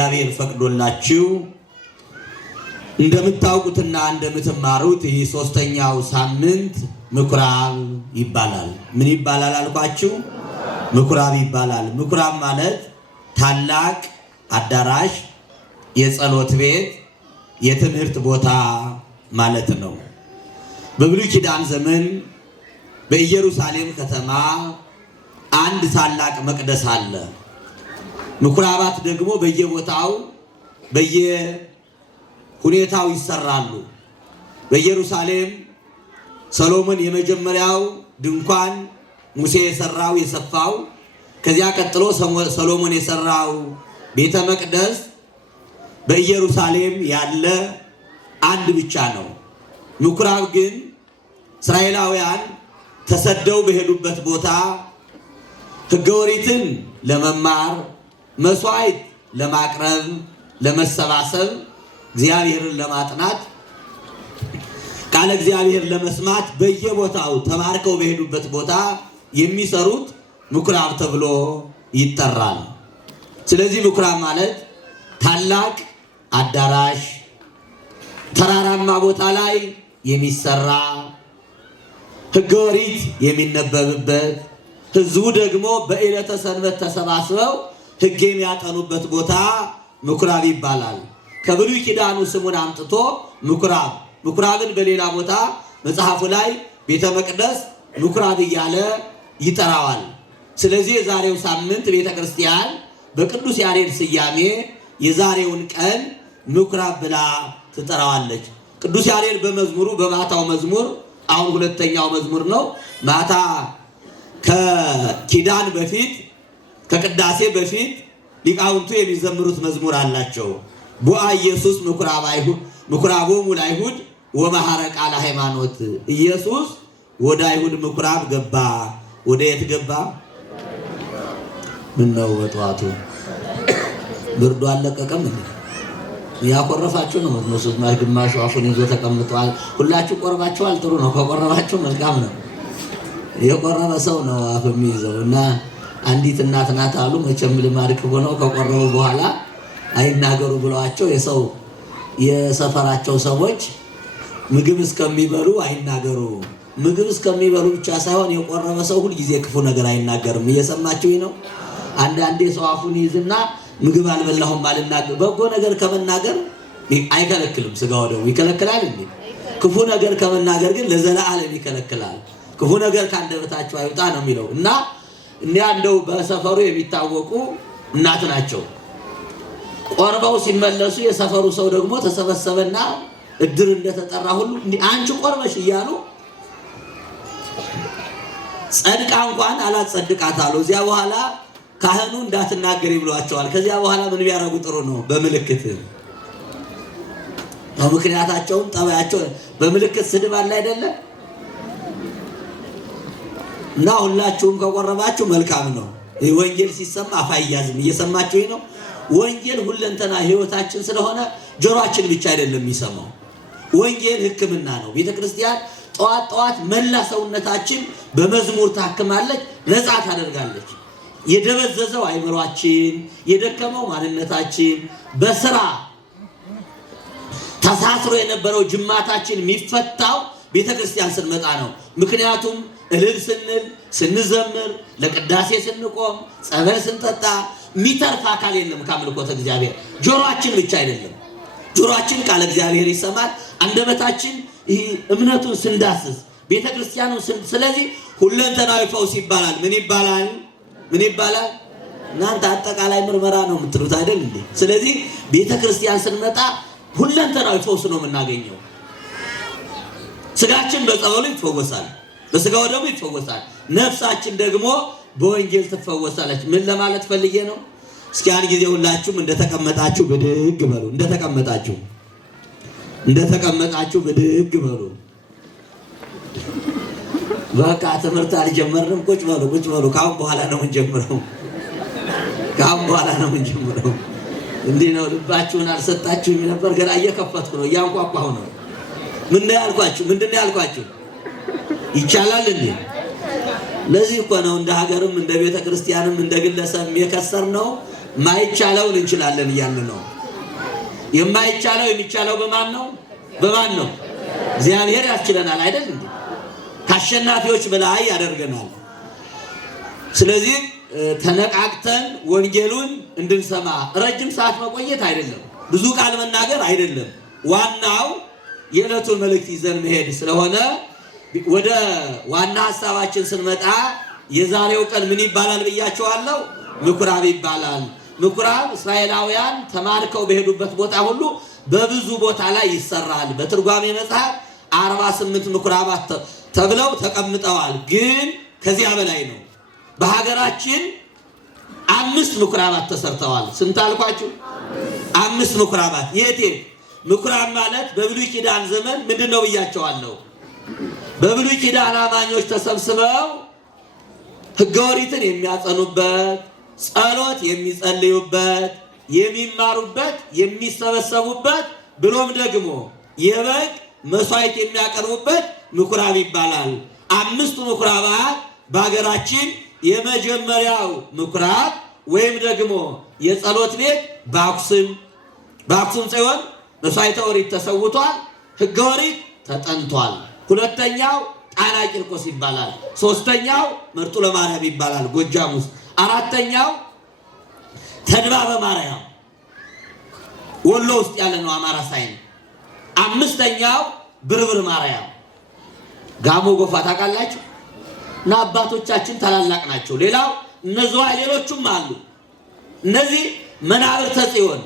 እግዚአብሔር ፈቅዶላችሁ እንደምታውቁትና እንደምትማሩት ይህ ሶስተኛው ሳምንት ምኩራብ ይባላል። ምን ይባላል አልኳችሁ? ምኩራብ ይባላል። ምኩራብ ማለት ታላቅ አዳራሽ፣ የጸሎት ቤት፣ የትምህርት ቦታ ማለት ነው። በብሉይ ኪዳን ዘመን በኢየሩሳሌም ከተማ አንድ ታላቅ መቅደስ አለ። ምኩራባት ደግሞ በየቦታው በየሁኔታው ይሰራሉ። በኢየሩሳሌም ሰሎሞን የመጀመሪያው ድንኳን ሙሴ የሰራው የሰፋው፣ ከዚያ ቀጥሎ ሰሎሞን የሰራው ቤተ መቅደስ በኢየሩሳሌም ያለ አንድ ብቻ ነው። ምኩራብ ግን እስራኤላውያን ተሰደው በሄዱበት ቦታ ሕገ ኦሪትን ለመማር፣ መስዋዕት ለማቅረብ፣ ለመሰባሰብ፣ እግዚአብሔርን ለማጥናት፣ ቃለ እግዚአብሔር ለመስማት በየቦታው ተማርከው በሄዱበት ቦታ የሚሰሩት ምኩራብ ተብሎ ይጠራል። ስለዚህ ምኩራብ ማለት ታላቅ አዳራሽ ተራራማ ቦታ ላይ የሚሰራ ሕገ ኦሪት የሚነበብበት፣ ሕዝቡ ደግሞ በዕለተ ሰንበት ተሰባስበው ሕግ የሚያጠኑበት ቦታ ምኩራብ ይባላል። ከብሉይ ኪዳኑ ስሙን አምጥቶ ምኩራብን በሌላ ቦታ መጽሐፉ ላይ ቤተ መቅደስ ምኩራብ እያለ ይጠራዋል። ስለዚህ የዛሬው ሳምንት ቤተ ክርስቲያን በቅዱስ ያሬድ ስያሜ የዛሬውን ቀን ምኩራብ ብላ ትጠራዋለች። ቅዱስ ያሬድ በመዝሙሩ በማታው መዝሙር አሁን ሁለተኛው መዝሙር ነው። ማታ ከኪዳን በፊት ከቅዳሴ በፊት ሊቃውንቱ የሚዘምሩት መዝሙር አላቸው። ቡአ ኢየሱስ ምኩራቦሙ ለአይሁድ ወመሐረ ቃለ ሃይማኖት። ኢየሱስ ወደ አይሁድ ምኩራብ ገባ። ወደ የት ገባ? ምን ነው በጠዋቱ ብርዱ አለቀቀም እንዴ? ያቆረፋችሁ ነው መስሎት ግማሹ አፉን ይዞ ተቀምጧል። ሁላችሁ ቆርባችኋል። ጥሩ ነው። ከቆረባችሁ መልካም ነው። የቆረበ ሰው ነው አፍ የሚይዘው እና አንዲት እናት ናት አሉ መቼም ልማድ ሆነው ከቆረቡ በኋላ አይናገሩ ብለዋቸው የሰፈራቸው ሰዎች ምግብ እስከሚበሉ አይናገሩ። ምግብ እስከሚበሉ ብቻ ሳይሆን የቆረበ ሰው ሁሉ ጊዜ ክፉ ነገር አይናገርም። እየሰማችሁኝ ነው? አንዳንዴ ሰው አፉን ይዝና ምግብ አልበላሁም አልናገር። በጎ ነገር ከመናገር አይከለክልም። ስጋው ደግሞ ይከለክላል እንዴ? ክፉ ነገር ከመናገር ግን ለዘላለም ይከለክላል። ክፉ ነገር ካንደበታችሁ አይውጣ ነው የሚለው እና እኒያ እንደው በሰፈሩ የሚታወቁ እናት ናቸው። ቆርበው ሲመለሱ የሰፈሩ ሰው ደግሞ ተሰበሰበና እድር እንደተጠራ ሁሉ አንቺ ቆርበሽ እያሉ ጸድቃ እንኳን አላጸድቃት አሉ። እዚያ በኋላ ካህኑ እንዳትናገሪ ብሏቸዋል። ከዚያ በኋላ ምን ቢያደርጉ ጥሩ ነው? በምልክት ነው። ምክንያታቸውም ጠባያቸው በምልክት ስድብ አለ አይደለ? እና ሁላችሁም ከቆረባችሁ መልካም ነው። ወንጌል ሲሰማ አፍ አይያዝም። እየሰማችሁኝ ነው? ወንጌል ሁለንተና ህይወታችን ስለሆነ ጆሮአችን ብቻ አይደለም የሚሰማው። ወንጌል ሕክምና ነው። ቤተክርስቲያን ጠዋት መላ ሰውነታችን በመዝሙር ታክማለች፣ ነፃ ታደርጋለች። የደበዘዘው አይምሯችን፣ የደከመው ማንነታችን፣ በስራ ተሳስሮ የነበረው ጅማታችን የሚፈታው ቤተክርስቲያን ስንመጣ ነው። ምክንያቱም እልል ስንል፣ ስንዘምር፣ ለቅዳሴ ስንቆም፣ ጸበል ስንጠጣ የሚተርፍ አካል የለም ከአምልኮተ እግዚአብሔር። ጆሮአችን ብቻ አይደለም። ጆሮአችን ቃለ እግዚአብሔር ይሰማል። አንደበታችን እምነቱን ስንዳስስ፣ ቤተክርስቲያኑን ስለዚህ ሁለንተናዊ ፈውስ ይባላል። ምን ይባላል? እናንተ አጠቃላይ ምርመራ ነው የምትሉት አይደል እንዴ? ስለዚህ ቤተክርስቲያን ስንመጣ ሁለንተናዊ ፈውስ ነው የምናገኘው። ስጋችን በጸበሉ ይፈወሳል፣ በስጋው ደግሞ ይፈወሳል። ነፍሳችን ደግሞ በወንጌል ትፈወሳለች። ምን ለማለት ፈልጌ ነው? እስኪ አንድ ጊዜ ሁላችሁም እንደተቀመጣችሁ ብድግ በሉ። እንደተቀመጣችሁ ብድግ በሉ። በቃ ትምህርት አልጀመርንም። ቁጭ በሉ። ካሁን በኋላ ነው የምንጀምረው። እንዲህ ነው። ልባችሁን አልሰጣችሁም ነበር። ገና እየከፈትኩ ነው፣ እያንኳኳሁ ነው። ምንድን ነው ያልኳችሁ? ይቻላል እንዴ? ለዚህ እኮ ነው እንደ ሀገርም እንደ ቤተ ክርስቲያንም እንደ ግለሰብም የከሰርነው ማይቻለውን እንችላለን እያልን ነው። የማይቻለው የሚቻለው በማን ነው? በማን ነው? እግዚአብሔር ያስችለናል አይደል እንዴ? ከአሸናፊዎች በላይ ያደርገናል። ስለዚህ ተነቃቅተን ወንጌሉን እንድንሰማ ረጅም ሰዓት መቆየት አይደለም፣ ብዙ ቃል መናገር አይደለም። ዋናው የዕለቱን መልእክት ይዘን መሄድ ስለሆነ ወደ ዋና ሐሳባችን ስንመጣ የዛሬው ቀን ምን ይባላል ብያቸዋለሁ? ምኩራብ ይባላል። ምኩራብ እስራኤላውያን ተማርከው በሄዱበት ቦታ ሁሉ በብዙ ቦታ ላይ ይሰራል። በትርጓሜ መጽሐፍ 48 ምኩራባት ተብለው ተቀምጠዋል። ግን ከዚያ በላይ ነው። በሀገራችን 5 ምኩራባት ተሰርተዋል። ስንት አልኳችሁ? 5 ምኩራባት። የቴ ምኩራብ ማለት በብሉይ ኪዳን ዘመን ምንድነው ብያቸዋለሁ? በብሉይ ኪዳን አማኞች ተሰብስበው ሕገ ኦሪትን የሚያጸኑበት፣ ጸሎት የሚጸልዩበት፣ የሚማሩበት፣ የሚሰበሰቡበት ብሎም ደግሞ የበግ መስዋዕት የሚያቀርቡበት ምኩራብ ይባላል። 5ቱ ምኩራባት በሀገራችን የመጀመሪያው ምኩራብ ወይም ደግሞ የጸሎት ቤት በአክሱም ጽዮን መስዋዕተ ኦሪት ተሰውቷል። ሕገ ኦሪት ተጠንቷል። ሁለተኛው ጣና ቂርቆስ ይባላል። ሶስተኛው መርጡ ለማርያም ይባላል ጎጃም ውስጥ። አራተኛው ተድባበ ማርያም ወሎ ውስጥ ያለ ነው አማራ ሳይን። አምስተኛው ብርብር ማርያም ጋሞ ጎፋ ታውቃላችሁ። እና አባቶቻችን ታላላቅ ናቸው። ሌላው እነዚያ ሌሎቹም አሉ። እነዚህ መናብርተ ጽዮን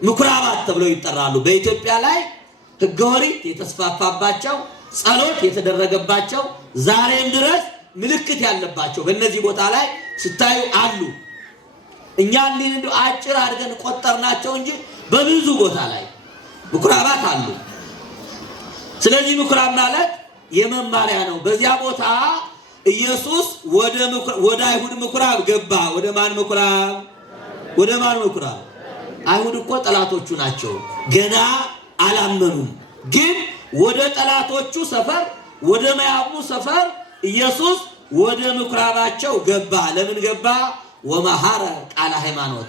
ምኩራባት ተብለው ይጠራሉ። በኢትዮጵያ ላይ ሕገ ኦሪት የተስፋፋባቸው፣ ጸሎት የተደረገባቸው፣ ዛሬም ድረስ ምልክት ያለባቸው በእነዚህ ቦታ ላይ ስታዩ አሉ። እኛ እንዲህ እንደው አጭር አድርገን ቆጠርናቸው እንጂ በብዙ ቦታ ላይ ምኩራባት አሉ። ስለዚህ ምኩራብ ማለት የመማሪያ ነው። በዚያ ቦታ ኢየሱስ ወደ አይሁድ ምኩራብ ገባ። ወደ ማን ምኩራብ? ወደ ማን ምኩራብ? አይሁድ እኮ ጠላቶቹ ናቸው፣ ገና አላመኑም። ግን ወደ ጠላቶቹ ሰፈር፣ ወደ ማያምኑ ሰፈር ኢየሱስ ወደ ምኩራባቸው ገባ። ለምን ገባ? ወመሐረ ቃለ ሃይማኖት፣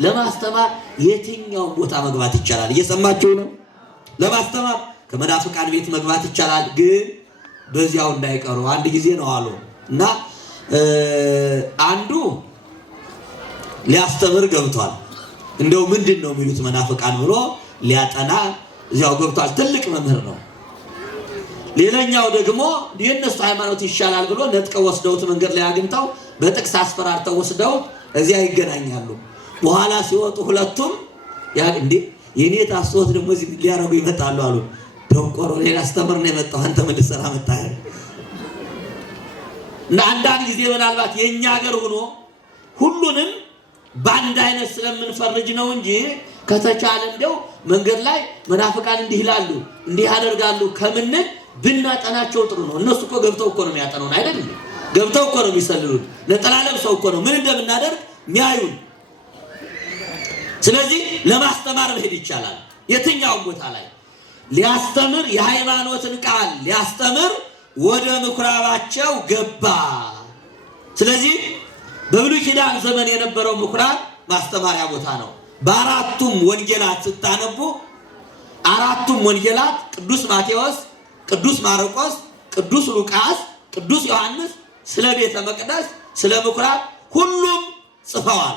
ለማስተማር የትኛውን ቦታ መግባት ይቻላል። እየሰማችሁ ነው? ለማስተማር ከመናፍቃን ቤት መግባት ይቻላል። ግን በዚያው እንዳይቀሩ አንድ ጊዜ ነው አሉ እና አንዱ ሊያስተምር ገብቷል። እንደው ምንድን ነው የሚሉት መናፍቃን ብሎ ሊያጠና እዚያው ገብቷል። ትልቅ መምህር ነው። ሌላኛው ደግሞ የነሱ ሃይማኖት ይሻላል ብሎ ነጥቀው ወስደውት መንገድ ላይ አግኝተው በጥቅስ አስፈራርተው ወስደው እዚያ ይገናኛሉ። በኋላ ሲወጡ ሁለቱም እንዴ የኔ ታስወት ደግሞ እዚህ ሊያረጉ ይመጣሉ አሉ። ደንቆሮ ሌላ አስተምር ነው የመጣው፣ አንተ ምን ልትሰራ መጣህ? እና አንዳንድ ጊዜ ምናልባት የኛ ሀገር ሆኖ ሁሉንም በአንድ አይነት ስለምንፈርጅ ነው እንጂ ከተቻለ እንደው መንገድ ላይ መናፍቃን እንዲህ ይላሉ እንዲህ ያደርጋሉ ከምንል ብናጠናቸው ጥሩ ነው። እነሱ እኮ ገብተው እኮ ነው የሚያጠኑን አይደል? ገብተው እኮ ነው የሚሰልሉን። ነጠላ ለብሰው እኮ ነው ምን እንደምናደርግ የሚያዩን። ስለዚህ ለማስተማር መሄድ ይቻላል። የትኛውም ቦታ ላይ ሊያስተምር የሃይማኖትን ቃል ሊያስተምር ወደ ምኩራባቸው ገባ። ስለዚህ በብሉይ ኪዳን ዘመን የነበረው ምኩራብ ማስተማሪያ ቦታ ነው። በአራቱም ወንጌላት ስታነቡ አራቱም ወንጌላት ቅዱስ ማቴዎስ፣ ቅዱስ ማርቆስ፣ ቅዱስ ሉቃስ፣ ቅዱስ ዮሐንስ ስለ ቤተ መቅደስ፣ ስለ ምኩራብ ሁሉም ጽፈዋል።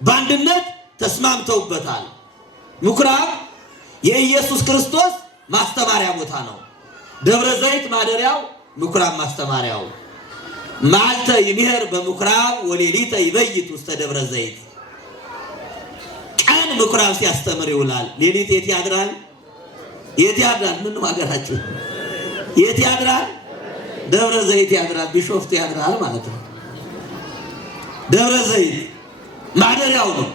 በአንድነት ተስማምተውበታል። ምኩራብ የኢየሱስ ክርስቶስ ማስተማሪያ ቦታ ነው። ደብረ ዘይት ማደሪያው፣ ምኩራብ ማስተማሪያው። መዓልተ ይምሄር በምኩራብ ወሌሊተ ይበይት ውስተ ደብረ ዘይት። ቀን ምኩራብ ሲያስተምር ይውላል፣ ሌሊት የት ያድራል? የት ያድራል? ምን ሀገራችሁ የት ያድራል? ደብረ ዘይት ያድራል፣ ቢሾፍቱ ያድራል ማለት ነው። ደብረ ዘይት ማደሪያው ነው።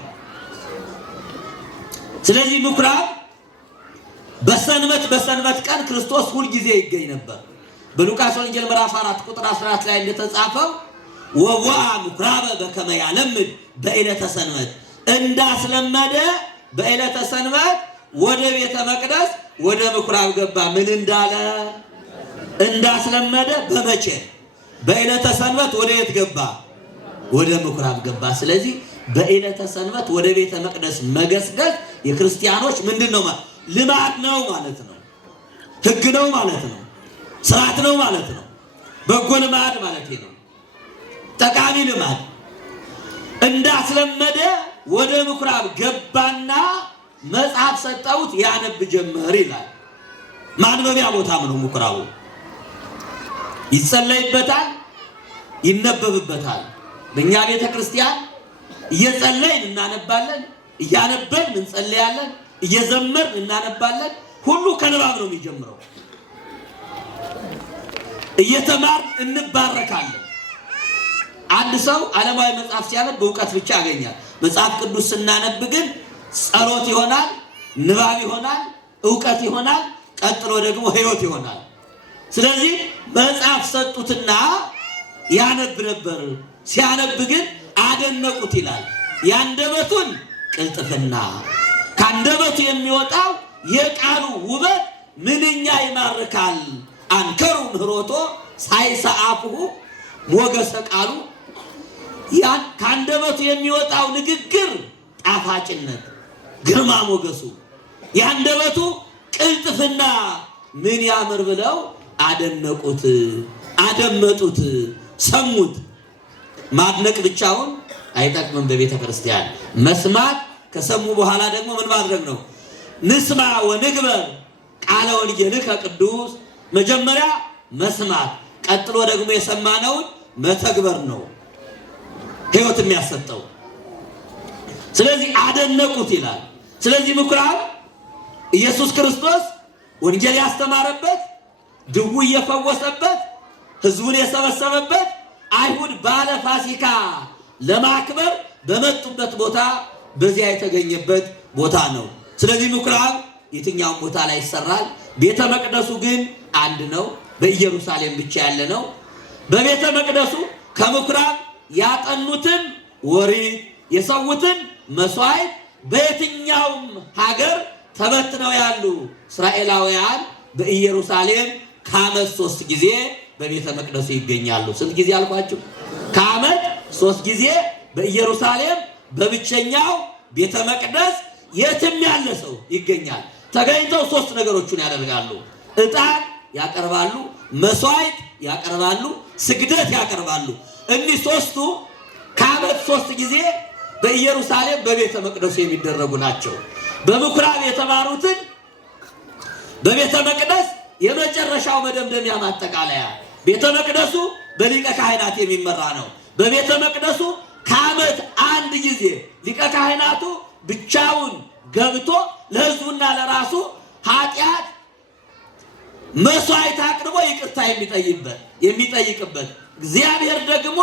ስለዚህ ምኩራብ በሰንበት ቀን ክርስቶስ ሁል ጊዜ ይገኝ ነበር። በሉቃስ ወንጌል ምዕራፍ 4 ቁጥር 14 ላይ እንደተጻፈው ወዋ ምኩራበ በከመ ያለምድ በዕለተ ሰንበት፣ እንዳስለመደ በዕለተ ሰንበት ወደ ቤተ መቅደስ ወደ ምኩራብ ገባ። ምን እንዳለ እንዳስለመደ በመቼ በዕለተ ሰንበት ወደ የት ገባ? ወደ ምኩራብ ገባ። ስለዚህ በዕለተ ሰንበት ወደ ቤተ መቅደስ መገስገስ የክርስቲያኖች ምንድነው ማለት ልማድ ነው ማለት ነው። ሕግ ነው ማለት ነው። ስርዓት ነው ማለት ነው። በጎ ልማድ ማለት ነው። ጠቃሚ ልማድ እንዳስለመደ ወደ ምኩራብ ገባና መጽሐፍ ሰጠውት ያነብ ጀመር ይላል። ማንበቢያ ቦታም ነው ምኩራቡ። ይጸለይበታል፣ ይነበብበታል። በእኛ ቤተ ክርስቲያን እየጸለይን እናነባለን፣ እያነበብን እንጸለያለን፣ እየዘመርን እናነባለን። ሁሉ ከንባብ ነው የሚጀምረው። እየተማርን እንባረካለን። አንድ ሰው ዓለማዊ መጽሐፍ ሲያነብ እውቀት ብቻ ያገኛል። መጽሐፍ ቅዱስ ስናነብ ግን ጸሎት ይሆናል፣ ንባብ ይሆናል፣ እውቀት ይሆናል፣ ቀጥሎ ደግሞ ሕይወት ይሆናል። ስለዚህ መጽሐፍ ሰጡትና ያነብ ነበር። ሲያነብ ግን አደነቁት ይላል። የአንደበቱን ቅልጥፍና ከአንደበቱ የሚወጣው የቃሉ ውበት ምንኛ ይማርካል። አንከሩ ምህሮቶ ሳይሰአፍሁ ሞገሰ ቃሉ። ያን ከአንደበቱ የሚወጣው ንግግር ጣፋጭነት፣ ግርማ ሞገሱ፣ የአንደበቱ ቅልጥፍና ምን ያምር ብለው አደነቁት፣ አደመጡት፣ ሰሙት። ማድነቅ ብቻውን አይጠቅምም። በቤተ ክርስቲያን መስማት፣ ከሰሙ በኋላ ደግሞ ምን ማድረግ ነው? ንስማ ወንግበር ቃለ ወንጌልከ ቅዱስ። መጀመሪያ መስማት፣ ቀጥሎ ደግሞ የሰማነውን መተግበር ነው ሕይወት የሚያሰጠው። ስለዚህ አደነቁት ይላል። ስለዚህ ምኩራብ ኢየሱስ ክርስቶስ ወንጌል ያስተማረበት፣ ድውይ የፈወሰበት፣ ሕዝቡን የሰበሰበበት፣ አይሁድ ባለ ፋሲካ ለማክበር በመጡበት ቦታ በዚያ የተገኘበት ቦታ ነው። ስለዚህ ምኩራብ የትኛውም ቦታ ላይ ይሰራል። ቤተ መቅደሱ ግን አንድ ነው፣ በኢየሩሳሌም ብቻ ያለ ነው። በቤተ መቅደሱ ከምኩራብ ያጠኑትን ኦሪት የሰዉትን መስዋዕት በየትኛውም ሀገር ተበትነው ያሉ እስራኤላውያን በኢየሩሳሌም ከዓመት 3 ጊዜ በቤተ መቅደሱ ይገኛሉ። ስንት ጊዜ አልኳችሁ? ከዓመት 3 ጊዜ በኢየሩሳሌም በብቸኛው ቤተ መቅደስ የትም ያለ ሰው ይገኛል። ተገኝተው 3 ነገሮችን ያደርጋሉ። ዕጣን ያቀርባሉ፣ መስዋዕት ያቀርባሉ፣ ስግደት ያቀርባሉ። እኒህ 3ቱ ከዓመት 3 ጊዜ በኢየሩሳሌም በቤተ መቅደሱ የሚደረጉ ናቸው። በምኩራብ የተማሩትን በቤተ መቅደስ የመጨረሻው መደምደሚያ ማጠቃለያ። ቤተ መቅደሱ በሊቀ ካህናት የሚመራ ነው። በቤተ መቅደሱ ከዓመት 1 ጊዜ ሊቀ ካህናቱ ብቻውን ገብቶ ለሕዝቡና ለራሱ ኃጢአት መስዋዕት አቅርቦ ይቅርታ የሚጠይቅበት፣ እግዚአብሔር ደግሞ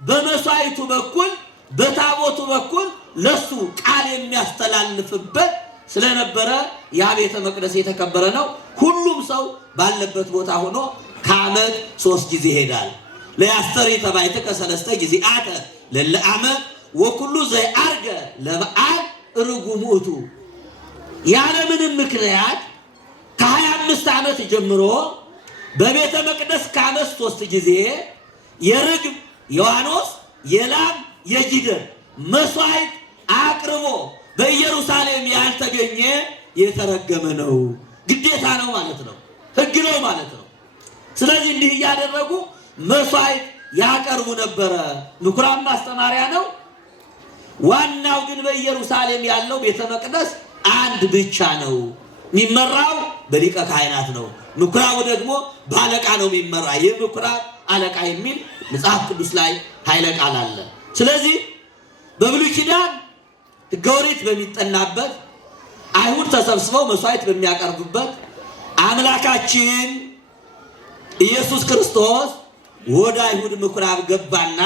በመስዋዕቱ በኩል በታቦቱ በኩል ለሱ ቃል የሚያስተላልፍበት ስለነበረ ያ ቤተ መቅደስ የተከበረ ነው። ሁሉም ሰው ባለበት ቦታ ሆኖ ከዓመት 3 ጊዜ ይሄዳል። ለያስተሪ ተባይተከ 3 ጊዜአተ ለለዓመት ወኩሉ ዘይአርገ ለበዓል ርጉም ውእቱ። ያለምንም ምክንያት ከ25 ዓመት ጀምሮ በቤተ መቅደስ ከዓመት 3 ጊዜ የርግብ የዋኖስ የላም የጊደር መስዋዕት አቅርቦ በኢየሩሳሌም ያልተገኘ የተረገመ ነው፣ ግዴታ ነው ማለት ነው፣ ሕግ ነው ማለት ነው። ስለዚህ እንዲህ እያደረጉ መስዋዕት ያቀርቡ ነበረ። ምኩራብ ማስተማሪያ ነው። ዋናው ግን በኢየሩሳሌም ያለው ቤተ መቅደስ አንድ ብቻ ነው። የሚመራው በሊቀ ካህናት ነው። ምኩራቡ ደግሞ በአለቃ ነው የሚመራ። የምኩራብ አለቃ የሚል መጽሐፍ ቅዱስ ላይ ኃይለ ቃል አለ። ስለዚህ በብሉይ ኪዳን ሕገ ኦሪት በሚጠናበት፣ አይሁድ ተሰብስበው መስዋዕት በሚያቀርቡበት አምላካችን ኢየሱስ ክርስቶስ ወደ አይሁድ ምኩራብ ገባና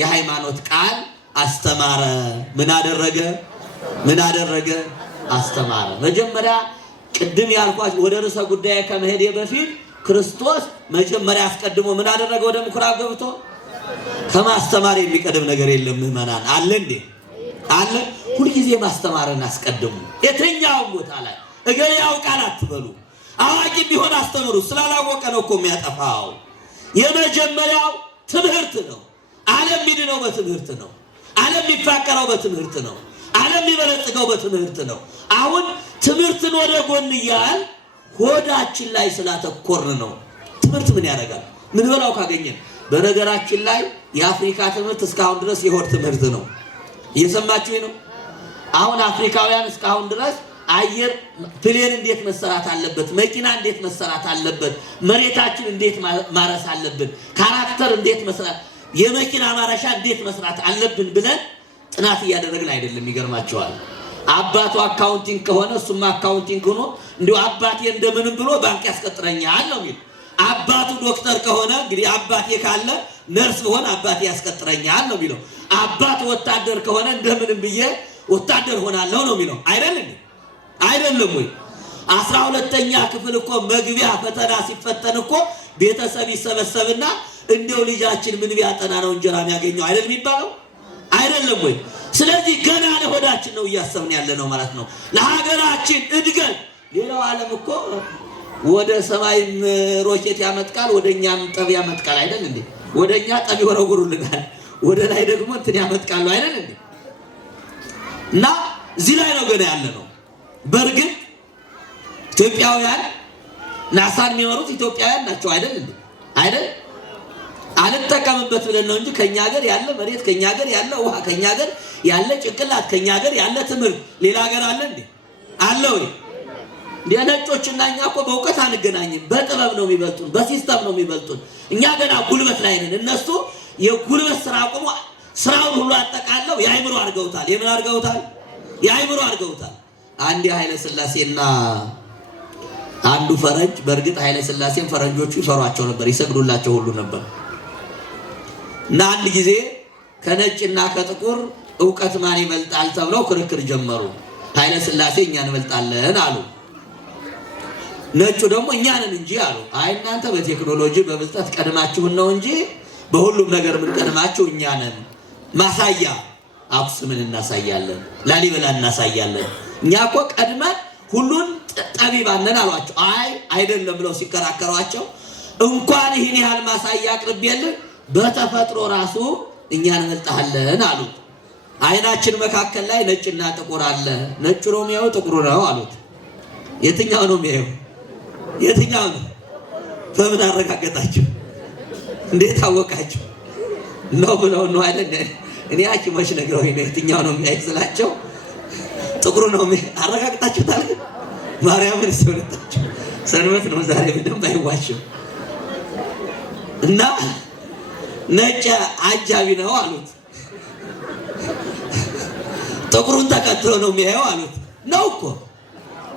የሃይማኖት ቃል አስተማረ። ምን አደረገ? አስተማረ። መጀመሪያ ቅድም ያልኳችሁ ወደ ርዕሰ ጉዳይ ከመሄድ በፊት ክርስቶስ መጀመሪያ አስቀድሞ ምን አደረገ? ወደ ምኩራብ ገብቶ ከማስተማር የሚቀድም ነገር የለም። ምዕመናን አለ እንዴ? አለ። ሁልጊዜ ማስተማርን አስቀድሙ። የትኛውም ቦታ ላይ እገሌ ያውቃል አትበሉ። አዋቂ ቢሆን አስተምሩ። ስላላወቀ ነው እኮ የሚያጠፋው። የመጀመሪያው ትምህርት ነው። ዓለም ሚድነው በትምህርት ነው። ዓለም የሚፋቀረው በትምህርት ነው። ዓለም የሚበለጽገው በትምህርት ነው። አሁን ትምህርትን ወደ ጎን እያል ሆዳችን ላይ ስላተኮርን ነው። ትምህርት ምን ያደርጋል? ምን በላው ካገኘን። በነገራችን ላይ የአፍሪካ ትምህርት እስካሁን ድረስ የሆድ ትምህርት ነው። እየሰማችሁ ነው? አሁን አፍሪካውያን እስካሁን ድረስ አየር ፕሌን እንዴት መሰራት አለበት፣ መኪና እንዴት መሰራት አለበት፣ መሬታችን እንዴት ማረስ አለብን፣ ካራክተር እንዴት መስራት፣ የመኪና ማረሻ እንዴት መስራት አለብን ብለን ጥናት እያደረግን አይደለም። ይገርማቸዋል። አባቱ አካውንቲንግ ከሆነ እሱም አካውንቲንግ ሆኖ እንዲሁ አባቴ እንደምንም ብሎ ባንክ ያስቀጥረኛል ነው የሚል። አባቱ ዶክተር ከሆነ እንግዲህ አባቴ ካለ ነርስ ሆነ አባቴ ያስቀጥረኛል ነው የሚለው። አባቱ ወታደር ከሆነ እንደምንም ብዬ ወታደር ሆናለሁ ነው የሚለው። አይደለም ወይ? 12ኛ ክፍል እኮ መግቢያ ፈተና ሲፈተን እኮ ቤተሰብ ይሰበሰብና እንደው ልጃችን ምን ቢያጠና ነው እንጀራ የሚያገኘው አይደል የሚባለው? አይደለም ወይ? ስለዚህ ገና ለሆዳችን ነው እያሰብን ያለ ነው ማለት ነው፣ ለሀገራችን እድገት። ሌላው ዓለም እኮ ወደ ሰማይም ሮኬት ያመጥቃል፣ ወደኛም ጠብ ያመጥቃል አይደል እንዴ? ወደኛ ጠብ ይወረውሩልናል፣ ወደ ላይ ደግሞ እንትን ያመጥቃሉ አይደል እንዴ? እና እዚህ ላይ ነው ገና ያለ ነው። በእርግጥ ኢትዮጵያውያን ናሳን የሚመሩት ኢትዮጵያውያን ናቸው አይደል እንዴ? አይደል? አልጠቀምበት ብለን ነው እንጂ ከኛ ሀገር ያለ መሬት፣ ከኛ ሀገር ያለ ውሃ፣ ከኛ ሀገር ያለ ጭንቅላት፣ ከኛ ሀገር ያለ ትምህርት ሌላ ሀገር አለ እንዴ? አለ ወይ? ነጮችና እኛ እኮ በእውቀት አንገናኝም። በጥበብ ነው የሚበልጡን፣ በሲስተም ነው የሚበልጡን። እኛ ገና ጉልበት ላይ ነን። እነሱ የጉልበት ስራ አቁሞ ስራውን ሁሉ አጠቃለው የአይምሮ አድርገውታል። የምን አድርገውታል? የአይምሮ አድርገውታል። አንድ ኃይለ ሥላሴና አንዱ ፈረንጅ፣ በእርግጥ ኃይለ ሥላሴን ፈረንጆቹ ይፈሯቸው ነበር፣ ይሰግዱላቸው ሁሉ ነበር። እና አንድ ጊዜ ከነጭና ከጥቁር እውቀት ማን ይበልጣል ተብለው ክርክር ጀመሩ። ኃይለ ሥላሴ እኛ እንበልጣለን አሉ። ነጩ ደግሞ እኛ ነን እንጂ አሉ። አይ እናንተ በቴክኖሎጂ በብልጠት ቀድማችሁን ነው እንጂ በሁሉም ነገር ምን ቀድማችሁ እኛ ነን። ማሳያ አክሱምን እናሳያለን፣ ላሊበላ እናሳያለን። እኛ እኮ ቀድመን ሁሉን ጠቢባን ነን አሏቸው። አይ አይደለም ብለው ሲከራከሯቸው እንኳን ይህን ያህል ማሳያ አቅርቤልህ በተፈጥሮ ራሱ እኛ እንበልጣለን አሉት። አይናችን መካከል ላይ ነጭና ጥቁር አለ። ነጩ ነው የሚያየው፣ ጥቁሩ ነው አሉት። የትኛው ነው የሚያየው? የትኛው ነው? በምን አረጋገጣችሁ? እንዴት አወቃችሁ? ነው ብለው ነው አይደል? እኔ ሐኪሞች ነግረውኝ ነው የትኛው ነው የሚያይ ስላቸው ጥቁሩ ነው አረጋግጣችሁታል? ማርያምን ሲወጣችሁ ሰንበት ነው ዛሬ በደንብ አይዋሽም። እና ነጭ አጃቢ ነው አሉት። ጥቁሩን ተከትሎ ነው የሚያየው አሉት። ነው እኮ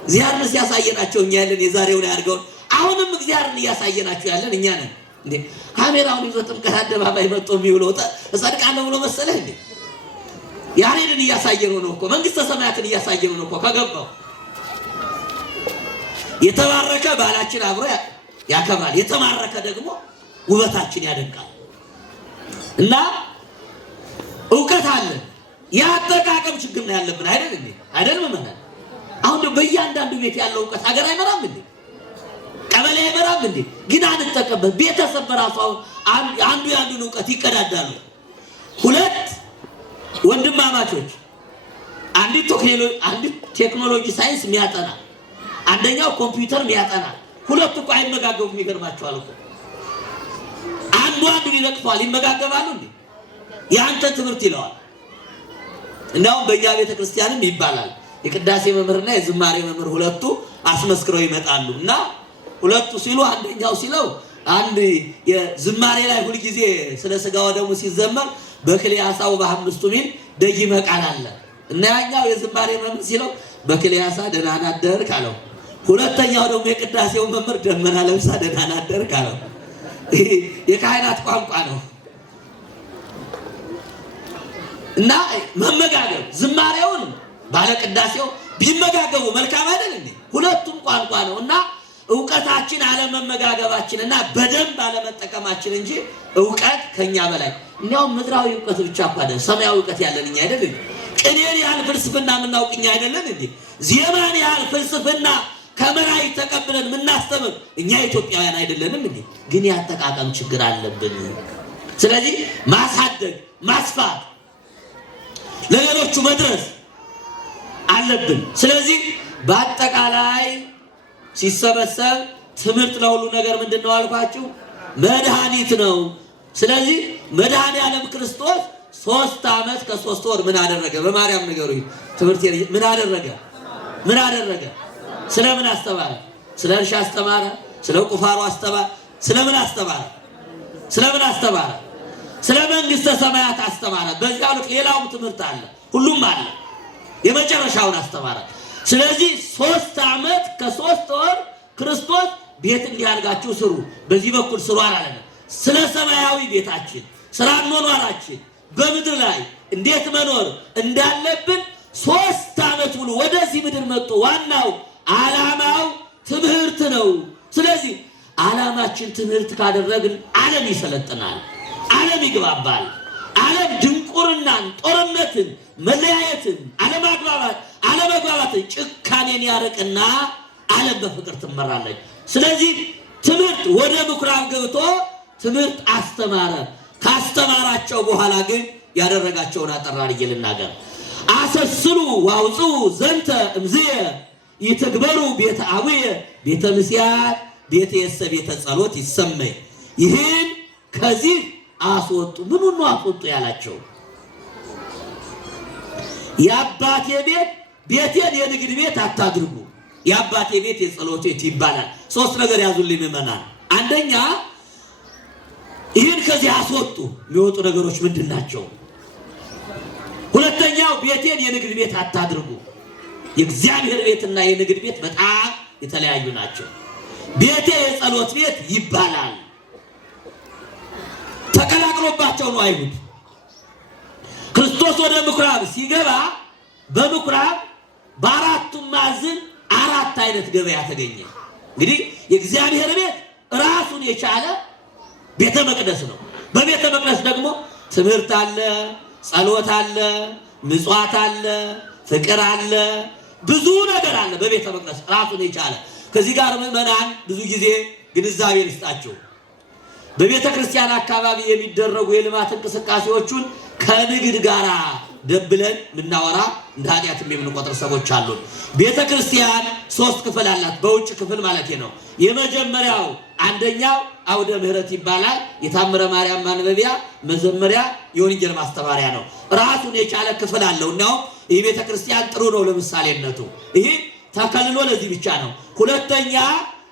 እግዚአብሔርን ሲያሳየናቸው እኛ ያለን የዛሬውን ያድርገውን። አሁንም እግዚአብሔርን እያሳየናቸው ያለን እኛ ነን እንዴ? ካሜራውን ይዞ ጥምቀት አደባባይ መጥቶ የሚውለው እጸድቃለሁ ብሎ መሰለህ እንዴ? ያሬድን እያሳየነው ነው እኮ፣ መንግስተ ሰማያትን እያሳየነው ነው እኮ። ከገባው የተባረከ ባላችን አብሮ ያከብራል፣ የተማረከ ደግሞ ውበታችን ያደንቃል። እና እውቀት አለ፣ የአጠቃቀም ችግር ነው ያለብን አይደል እንዴ? አይደል መመናል። አሁን በእያንዳንዱ ቤት ያለው እውቀት ሀገር አይመራም እንዴ? ቀበሌ አይመራም እንዴ? ግን አንጠቀምበት። ቤተሰብ በራሱ አንዱ ያንዱን እውቀት ይቀዳዳሉ። ሁለት ወንድማማቾች አንዲት ቴክኖሎጂ ሳይንስ የሚያጠና አንደኛው ኮምፒውተር የሚያጠና፣ ሁለቱ እኮ አይመጋገቡም። ይገርማቸዋል እኮ አንዱን ይለቅፈዋል። ይመጋገባሉ እንዴ? የአንተ ትምህርት ይለዋል። እንዳውም በእኛ ቤተክርስቲያንም ይባላል የቅዳሴ መምህርና የዝማሬ መምህር ሁለቱ አስመስክረው ይመጣሉ። እና ሁለቱ ሲሉ አንደኛው ሲለው አንድ የዝማሬ ላይ ሁልጊዜ ስለ ስጋው ደሙ ሲዘመር በክልያሳው በአምስቱ ሚል ደይመ ቃል አለ እና ያኛው የዝማሬ መምህር ሲለው በክልያሳ ደህና አደርክ አለው። ሁለተኛው ደግሞ የቅዳሴው መምህር ደመና ለብሳ ደህና አደርክ አለው። የካህናት ቋንቋ ነው። እና መመጋገብ ዝማሬውን ባለቅዳሴው ቢመጋገቡ መልካም አይደል እንዴ? ሁለቱም ቋንቋ ነው። እና እውቀታችን አለመመጋገባችንና በደንብ አለመጠቀማችን እንጂ እውቀት ከኛ በላይ እንዲያውም ምድራዊ እውቀት ብቻ እኮ አይደል፣ ሰማያዊ እውቀት ያለን እኛ አይደል እንዴ? ቅኔን ያህል ፍልስፍና የምናውቅ እኛ አይደለን እንዴ? ዜማን ያህል ፍልስፍና ከመራይ ተቀብለን የምናስተምር እኛ ኢትዮጵያውያን አይደለንም እንዴ? ግን ያጠቃቀም ችግር አለብን። ስለዚህ ማሳደግ ማስፋት ለሌሎቹ መድረስ አለብን። ስለዚህ በአጠቃላይ ሲሰበሰብ ትምህርት ለሁሉ ነገር ምንድነው አልኳችሁ? መድኃኒት ነው። ስለዚህ መድኃኔ ዓለም ክርስቶስ 3 ዓመት ከ3 ወር ምን አደረገ? በማርያም ንገሩኝ። ትምህርት ምን አደረገ? ምን አደረገ? ስለምን አስተማረ? ስለ እርሻ አስተማረ? ስለ ቁፋሮ አስተማረ? ስለምን አስተማረ? ስለምን አስተማረ? ስለ መንግስተ ሰማያት አስተማረ። በዚያው ልክ ሌላውም ትምህርት አለ፣ ሁሉም አለ። የመጨረሻውን አስተማረ። ስለዚህ 3 ዓመት ከ3 ወር ክርስቶስ ቤት እንዲያርጋችሁ ስሩ፣ በዚህ በኩል ስሩ አላለም። ስለ ሰማያዊ ቤታችን፣ ስለ አኗኗራችን በምድር ላይ እንዴት መኖር እንዳለብን 3 ዓመት ሙሉ ወደዚህ ምድር መጥቶ ዋናው ዓላማው ትምህርት ነው። ስለዚህ ዓላማችን ትምህርት ካደረግን ዓለም ይሰለጥናል፣ ዓለም ይግባባል። ዓለም ድንቁርናን፣ ጦርነትን፣ መለያየትን፣ አለመግባባትን፣ ጭካኔን ያርቅና ዓለም በፍቅር ትመራለች። ስለዚህ ትምህርት ወደ ምኩራብ ገብቶ ትምህርት አስተማረ። ካስተማራቸው በኋላ ግን ያደረጋቸውን አጠር አድርጌ ልናገር። አሰስሉ ዋውፅኡ ዘንተ እምዝየ ይትግበሩ ቤተ አቡየ ቤተ ምስያት ቤተ የሰ ቤተ ጸሎት ይሰመይ። ይህን ከዚህ አስወጡ። ምኑን ነው አስወጡ ያላቸው? የአባቴ ቤት ቤቴን የንግድ ቤት አታድርጉ፣ የአባቴ ቤት የጸሎት ቤት ይባላል። 3 ነገር ያዙልኝ ምዕመናን። አንደኛ ይህን ከዚህ አስወጡ። የሚወጡ ነገሮች ምንድን ናቸው? ሁለተኛው ቤቴን የንግድ ቤት አታድርጉ። የእግዚአብሔር ቤትና የንግድ ቤት በጣም የተለያዩ ናቸው። ቤቴ የጸሎት ቤት ይባላል። ተቀላቅሎባቸው ነው አይሁድ። ክርስቶስ ወደ ምኩራብ ሲገባ በምኩራብ በአራቱም ማዕዘን 4 አይነት ገበያ ተገኘ። እንግዲህ የእግዚአብሔር ቤት ራሱን የቻለ ቤተ መቅደስ ነው። በቤተ መቅደስ ደግሞ ትምህርት አለ፣ ጸሎት አለ፣ ምጽዋት አለ፣ ፍቅር አለ፣ ብዙ ነገር አለ በቤተ መቅደስ ራሱን የቻለ። ከዚህ ጋር ምዕመናን ብዙ ጊዜ ግንዛቤ ልስጣቸው። በቤተ ክርስቲያን አካባቢ የሚደረጉ የልማት እንቅስቃሴዎቹን ከንግድ ጋር ደብለን ምናወራ እንደ ኃጢአትም የምንቆጥር ሰዎች አሉን። ቤተ ክርስቲያን 3 ክፍል አላት፣ በውጭ ክፍል ማለት ነው። የመጀመሪያው አንደኛው አውደ ምህረት ይባላል። የታምረ ማርያም ማንበቢያ፣ መዘመሪያ፣ የወንጌል ማስተማሪያ ነው። ራሱን የቻለ ክፍል አለው። እናው ይህ ቤተ ክርስቲያን ጥሩ ነው ለምሳሌነቱ። ይህ ተከልሎ ለዚህ ብቻ ነው። ሁለተኛ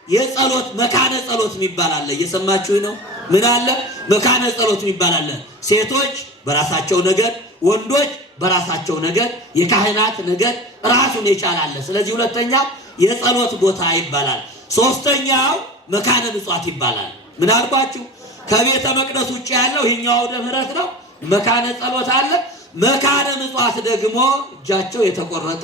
የጸሎት መካነ ጸሎት የሚባል አለ። እየሰማችሁ ነው? ምን አለ? መካነ ጸሎት የሚባል አለ። ሴቶች በራሳቸው ነገድ፣ ወንዶች በራሳቸው ነገድ፣ የካህናት ነገድ ራሱን የቻለ አለ። ስለዚህ ሁለተኛው የጸሎት ቦታ ይባላል። ሶስተኛው መካነ ምጽዋት ይባላል። ምን አልኳችሁ? ከቤተ መቅደስ ውጭ ያለው ይሄኛው አውደ ምህረት ነው። መካነ ጸሎት አለ። መካነ ምጽዋት ደግሞ እጃቸው የተቆረጠ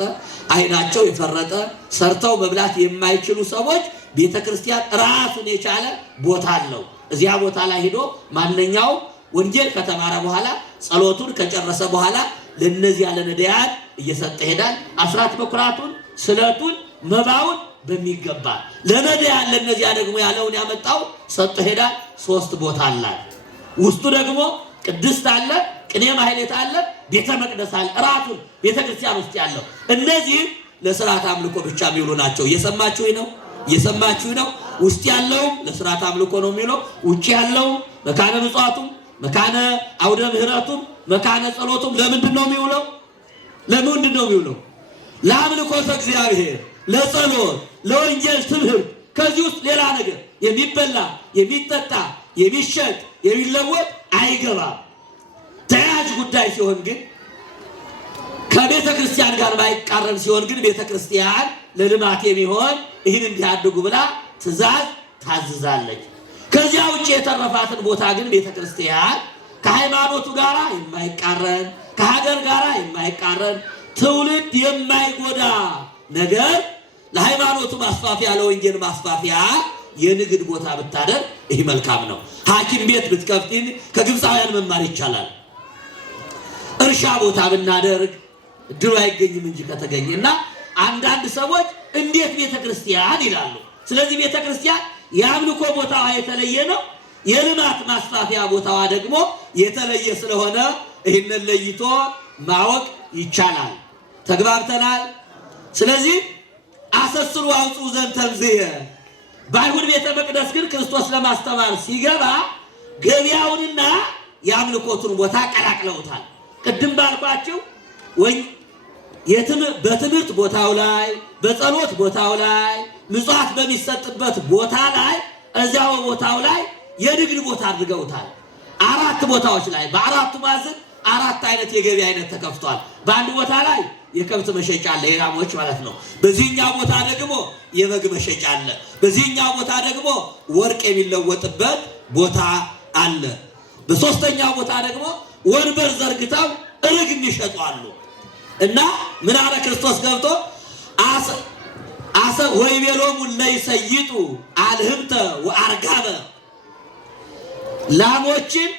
ዓይናቸው የፈረጠ ሰርተው መብላት የማይችሉ ሰዎች ቤተ ክርስቲያን ራሱን የቻለ ቦታ አለው። እዚያ ቦታ ላይ ሄዶ ማንኛው ወንጌል ከተማረ በኋላ ጸሎቱን ከጨረሰ በኋላ ለነዚያ ለነዳያን እየሰጠ ሄዳል። አስራት በኩራቱን፣ ስለቱን፣ መባውን በሚገባ ለነዳያን ለነዚያ ደግሞ ያለውን ያመጣው ሰጠ ሄዳል። 3 ቦታ አላት። ውስጡ ደግሞ ቅድስት አለ፣ ቅኔ ማህሌት አለ፣ ቤተ መቅደስ አለ። ራሱን ቤተ ክርስቲያን ውስጥ ያለው እነዚህ ለሥርዓት አምልኮ ብቻ የሚውሉ ናቸው። እየሰማችሁ ነው? እየሰማችሁ ነው? ውስጥ ያለው ለሥርዓት አምልኮ ነው የሚውለው። ውጭ ያለው መካነ ምጽዋቱም መካነ አውደ ምህረቱም መካነ ጸሎቱም ለምንድን ነው የሚውለው? ለምንድን ነው የሚውለው? ለአምልኮተ እግዚአብሔር፣ ለጸሎት፣ ለወንጌል ትምህርት። ከዚህ ውስጥ ሌላ ነገር የሚበላ የሚጠጣ የሚሸጥ የሚለወጥ አይገባም። ተያያዥ ጉዳይ ሲሆን ግን ከቤተ ክርስቲያን ጋር ማይቃረን ሲሆን ግን ቤተ ክርስቲያን ለልማት የሚሆን ይህን እንዲያድጉ ብላ ትእዛዝ ታዝዛለች። ከዚያ ውጭ የተረፋትን ቦታ ግን ቤተ ክርስቲያን ከሃይማኖቱ ጋር የማይቃረን ከሀገር ጋር የማይቃረን ትውልድ የማይጎዳ ነገር ለሃይማኖቱ ማስፋፊያ ለወንጌል ማስፋፊያ የንግድ ቦታ ብታደርግ ይህ መልካም ነው። ሐኪም ቤት ብትከፍትን ከግብፃውያን መማር ይቻላል። እርሻ ቦታ ብናደርግ ድሮ አይገኝም እንጂ ከተገኘና አንዳንድ ሰዎች እንዴት ቤተ ክርስቲያን ይላሉ። ስለዚህ ቤተ ክርስቲያን የአምልኮ ቦታዋ የተለየ ነው። የልማት ማስፋፊያ ቦታዋ ደግሞ የተለየ ስለሆነ ይህንን ለይቶ ማወቅ ይቻላል። ተግባብተናል። ስለዚህ አሰስሩ አውጡ ዘንተምዝየ በአይሁድ ቤተ መቅደስ ግን ክርስቶስ ለማስተማር ሲገባ ገበያውንና የአምልኮቱን ቦታ ቀላቅለውታል። ቅድም ባልኳችሁ በትምህርት ቦታው ላይ፣ በጸሎት ቦታው ላይ፣ ምጽዋት በሚሰጥበት ቦታ ላይ፣ እዚያው ቦታው ላይ የንግድ ቦታ አድርገውታል። 4 ቦታዎች ላይ በአራቱ ማዕዘን 4 አይነት የገበያ አይነት ተከፍቷል። በአንድ ቦታ ላይ የከብት መሸጫ አለ፣ የላሞች ማለት ነው። በዚህኛው ቦታ ደግሞ የበግ መሸጫ አለ። በዚህኛው ቦታ ደግሞ ወርቅ የሚለወጥበት ቦታ አለ። በሶስተኛው ቦታ ደግሞ ወንበር ዘርግተው ርግብ ይሸጣሉ። እና ምን አለ ክርስቶስ ገብቶ አሰ ወይቤሎሙ ለይሰይጡ አልህምተ ወአርጋበ ላሞችን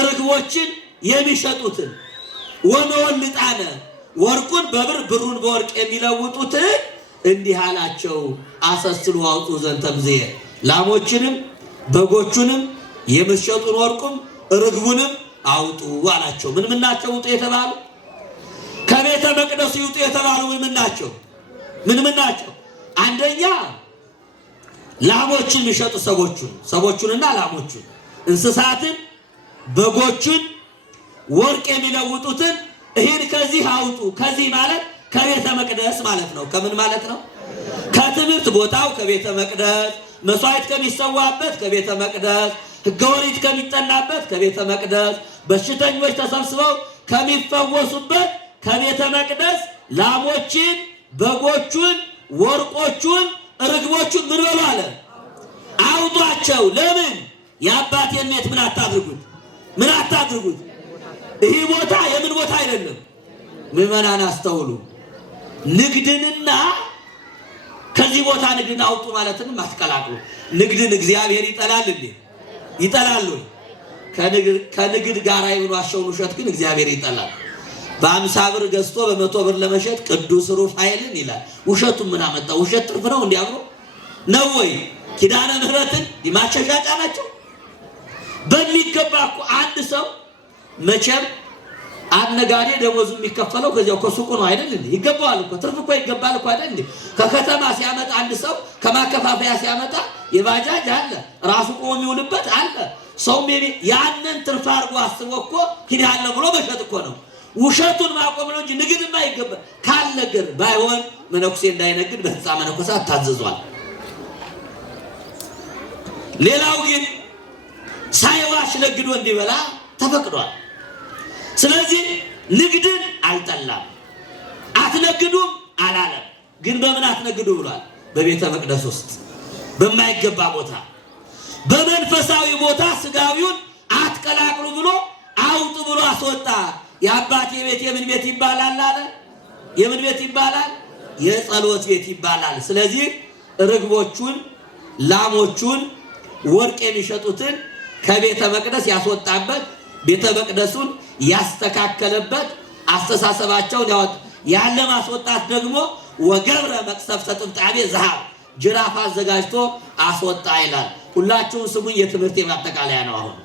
ርግቦችን የሚሸጡትን ወመወልጣነ ወርቁን በብር ብሩን በወርቅ የሚለውጡትን እንዲህ አላቸው፣ አሰስሉ አውጡ ዘንተምዝየ ላሞችንም በጎቹንም የምትሸጡን ወርቁም ርግቡንም አውጡ አላቸው። ምን ናቸው ውጡ የተባሉ? ከቤተ መቅደሱ ይውጡ የተባሉ ምን ናቸው? ምን ናቸው? አንደኛ ላሞችን የሚሸጡ ሰዎቹንና ላሞቹን፣ እንስሳትን፣ በጎቹን፣ ወርቅ የሚለውጡትን ይህን ከዚህ አውጡ። ከዚህ ማለት ከቤተ መቅደስ ማለት ነው። ከምን ማለት ነው? ከትምህርት ቦታው ከቤተ መቅደስ፣ መስዋዕት ከሚሰዋበት ከቤተ መቅደስ፣ ሕገ ኦሪት ከሚጠናበት ከቤተ መቅደስ፣ በሽተኞች ተሰብስበው ከሚፈወሱበት ከቤተ መቅደስ ላሞችን፣ በጎቹን፣ ወርቆቹን፣ ርግቦቹን ምን በሉ አለ? አውጧቸው። ለምን? የአባቴን ቤት ምን አታድርጉት? ምን አታድርጉት? ይህ ቦታ የምን ቦታ አይደለም። ምዕመናን አስተውሉ። ንግድንና ከዚህ ቦታ ንግድን አውጡ ማለትንም አትቀላቅሉ። ንግድን እግዚአብሔር ይጠላል እንዴ? ይጠላል ወይ? ከንግድ ጋር የዋሸውን ውሸት ግን እግዚአብሔር ይጠላል። በ50 ብር ገዝቶ በ100 ብር ለመሸጥ ቅዱስ ሩፋኤልን ይላል። ውሸቱን ምን አመጣ? ውሸት ትርፍ ነው እንዲያብሮ ነው ወይ? ኪዳነ ምሕረትን ማሸሻጫ ናቸው። በሚገባ እኮ አንድ ሰው መቼም አነጋዴ ደሞዙ የሚከፈለው ከዚያው ከሱቁ ነው አይደል እንዴ? ይገባዋል እኮ ትርፍ እኮ ይገባል እኮ አይደል እንዴ? ከከተማ ሲያመጣ አንድ ሰው ከማከፋፈያ ሲያመጣ የባጃጅ አለ፣ ራሱ ቆሞ የሚውልበት አለ። ሰው ያንን ትርፍ አድርጎ አስቦ እኮ ኪዳነ ብሎ መሸጥ እኮ ነው። ውሸቱን ማቆም ነው እንጂ ንግድማ ይገባ ካልነገር ባይሆን መነኩሴ እንዳይነግድ በሕንፃ መነኮሳት ታዘዟል። ሌላው ግን ሳይዋሽ ነግዶ እንዲበላ ተፈቅዷል። ስለዚህ ንግድን አልጠላም፣ አትነግዱም አላለም። ግን በምን አትነግዱ ብሏል? በቤተ መቅደስ ውስጥ በማይገባ ቦታ፣ በመንፈሳዊ ቦታ ስጋዊውን አትቀላቅሉ ብሎ አውጡ ብሎ አስወጣ። የአባቴ ቤት የምን ቤት ይባላል አለ? የምን ቤት ይባላል? የጸሎት ቤት ይባላል። ስለዚህ ርግቦቹን፣ ላሞቹን፣ ወርቅ የሚሸጡትን ከቤተ መቅደስ ያስወጣበት፣ ቤተ መቅደሱን ያስተካከለበት፣ አስተሳሰባቸውን ያወጣ ያለ ማስወጣት ደግሞ ወገብረ መቅሰፍተ ጥብጣቤ ዘሃብ ጅራፍ አዘጋጅቶ አስወጣ ይላል። ሁላችሁም ስሙኝ፣ የትምህርት ማጠቃለያ ነው። አሁን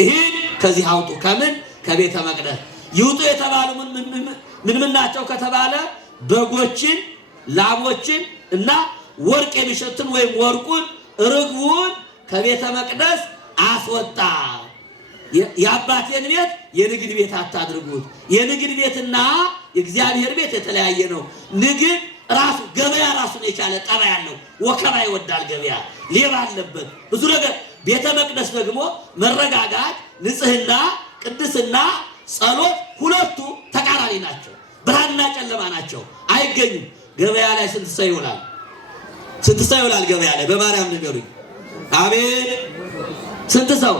ይህን ከዚህ አውጡ። ከምን? ከቤተ መቅደስ ይውጡ የተባሉ ምን ናቸው ከተባለ በጎችን፣ ላሞችን እና ወርቅ የሚሸጡትን ወይም ወርቁን፣ ርግቡን ከቤተ መቅደስ አስወጣ። የአባቴን ቤት የንግድ ቤት አታድርጉት። የንግድ ቤትና የእግዚአብሔር ቤት የተለያየ ነው። ንግድ ራሱ ገበያ ራሱን የቻለ ጠባይ ያለው ወከባ ይወዳል። ገበያ ሌባ አለበት ብዙ ነገር። ቤተ መቅደስ ደግሞ መረጋጋት፣ ንጽህና፣ ቅድስና፣ ጸሎት ሁለቱ ተቃራኒ ናቸው። ብርሃንና ጨለማ ናቸው፣ አይገኙም። ገበያ ላይ ስንት ሰው ይውላል? ስንት ሰው ይውላል ገበያ ላይ? በማርያም ንገሩኝ። አቤት! ስንት ሰው?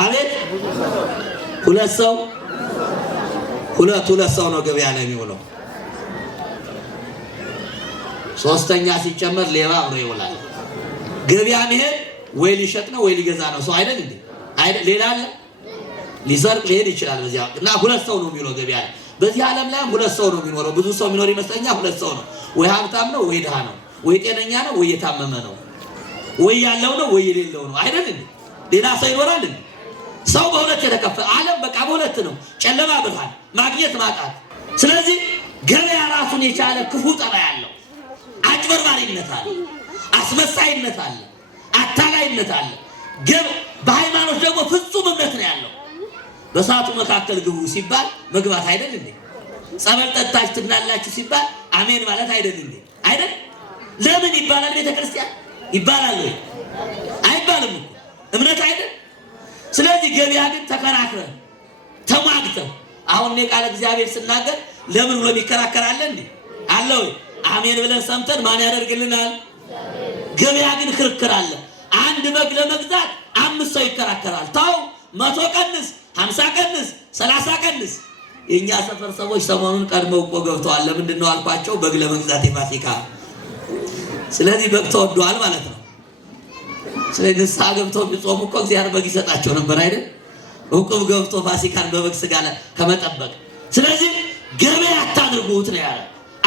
አቤት! ሁለት ሰው። ሁለት ሰው ነው ገበያ ላይ የሚውለው። ሶስተኛ ሲጨመር ሌባ አብሮ ይውላል። ገበያ መሄድ ወይ ሊሸጥ ነው ወይ ሊገዛ ነው ሰው አይደል እንዴ? አይደል? ሌላ አለ? ሊሰርቅ ሊሄድ ይችላል በዚያ እና ሁለት ሰው ነው የሚውለው ገበያ ላይ። በዚህ ዓለም ላይ ሁለት ሰው ነው የሚኖረው። ብዙ ሰው የሚኖር ይመስለኛል። ሁለት ሰው ነው። ወይ ሀብታም ነው ወይ ድሃ ነው። ወይ ጤነኛ ነው ወይ የታመመ ነው። ወይ ያለው ነው ወይ የሌለው ነው። አይደል እንዴ? ሌላ ሰው ይኖራል እንዴ? ሰው በሁለት የተከፈለ ዓለም በቃ በሁለት ነው፣ ጨለማ ብርሃን፣ ማግኘት ማጣት። ስለዚህ ገበያ ራሱን የቻለ ክፉ ጠባይ ያለው አጭበርባሪነት አለ፣ አስመሳይነት አለ፣ አታላይነት አለ። በሃይማኖት ደግሞ ፍጹም እምነት ነው ያለው። በሰዓቱ መካከል ግቡ ሲባል መግባት አይደል እንዴ? ጸበል ጠጣችሁ ትድናላችሁ ሲባል አሜን ማለት አይደል እንዴ? አይደል? ለምን ይባላል? ቤተክርስቲያን ይባላል ወይ? አይባልም እኮ እምነት አይደል? ስለዚህ ገበያ ግን ተከራክረን ተሟግተን አሁን እኔ ቃል እግዚአብሔር ስናገር ለምን ብሎ ይከራከራል እንዴ? አለ ወይ? አሜን ብለን ሰምተን ማን ያደርግልናል? ገበያ ግን ክርክር አለ። አንድ በግ ለመግዛት 5 ሰው ይከራከራል። ታው 100 ቀንስ፣ 50 ቀንስ፣ 30 ቀንስ። የኛ ሰፈር ሰዎች ሰሞኑን ቀድመው እኮ ገብተዋል። ለምንድን ነው አልኳቸው? በግ ለመግዛት የፋሲካ። ስለዚህ በግ ተወዷል ማለት ነው። ስለዚህ ንስሐ ገብተው ቢጾሙ እኮ እግዚአብሔር በግ ይሰጣቸው ነበር አይደል? እቁብ ገብቶ ፋሲካን በበግ ስጋ ከመጠበቅ። ስለዚህ ገበያ አታድርጉት ነው ያለ፣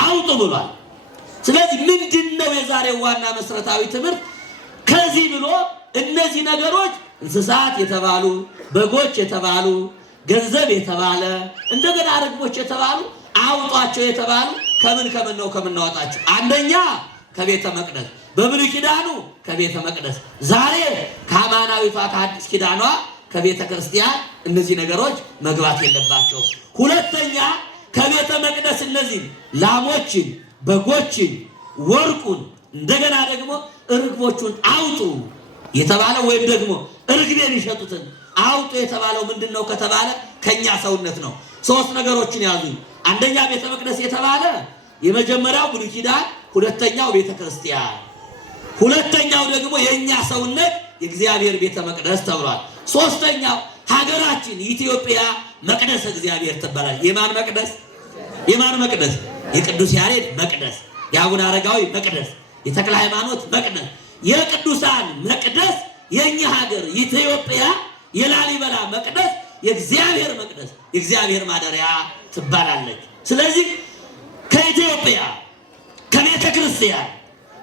አውጡ ብሏል። ስለዚህ ምንድነው የዛሬው ዋና መሰረታዊ ትምህርት? ከዚህ ብሎ እነዚህ ነገሮች እንስሳት የተባሉ በጎች የተባሉ ገንዘብ የተባለ እንደገና ርግቦች የተባሉ አውጧቸው የተባሉ ከምን ነው ከምናወጣቸው? አንደኛ ከቤተ መቅደስ፣ በብሉይ ኪዳኑ ከቤተ መቅደስ፣ ዛሬ ከአማናዊቷ ከአዲስ ኪዳኗ ከቤተ ክርስቲያን እነዚህ ነገሮች መግባት የለባቸው። ሁለተኛ ከቤተ መቅደስ እነዚህ ላሞችን፣ በጎችን፣ ወርቁን እንደገና ደግሞ ርግቦቹን አውጡ የተባለ ወይም ደግሞ ርግቤን ይሸጡትን አውጡ የተባለው ምንድነው ከተባለ ከኛ ሰውነት ነው። 3 ነገሮችን ያዙ። አንደኛ ቤተ መቅደስ የተባለ የመጀመሪያው ብሉይ ኪዳን፣ ሁለተኛው ቤተ ክርስቲያን፣ ሁለተኛው ደግሞ የኛ ሰውነት የእግዚአብሔር ቤተ መቅደስ ተብሏል። ሶስተኛው ሀገራችን ኢትዮጵያ መቅደስ እግዚአብሔር ትባላለች። የማን መቅደስ? የማን መቅደስ? የቅዱስ ያሬድ መቅደስ፣ የአቡነ አረጋዊ መቅደስ፣ የተክለ ሃይማኖት መቅደስ፣ የቅዱሳን መቅደስ። የኛ ሀገር ኢትዮጵያ የላሊበላ መቅደስ የእግዚአብሔር መቅደስ፣ የእግዚአብሔር ማደሪያ ትባላለች። ስለዚህ ከኢትዮጵያ ከቤተ ክርስቲያን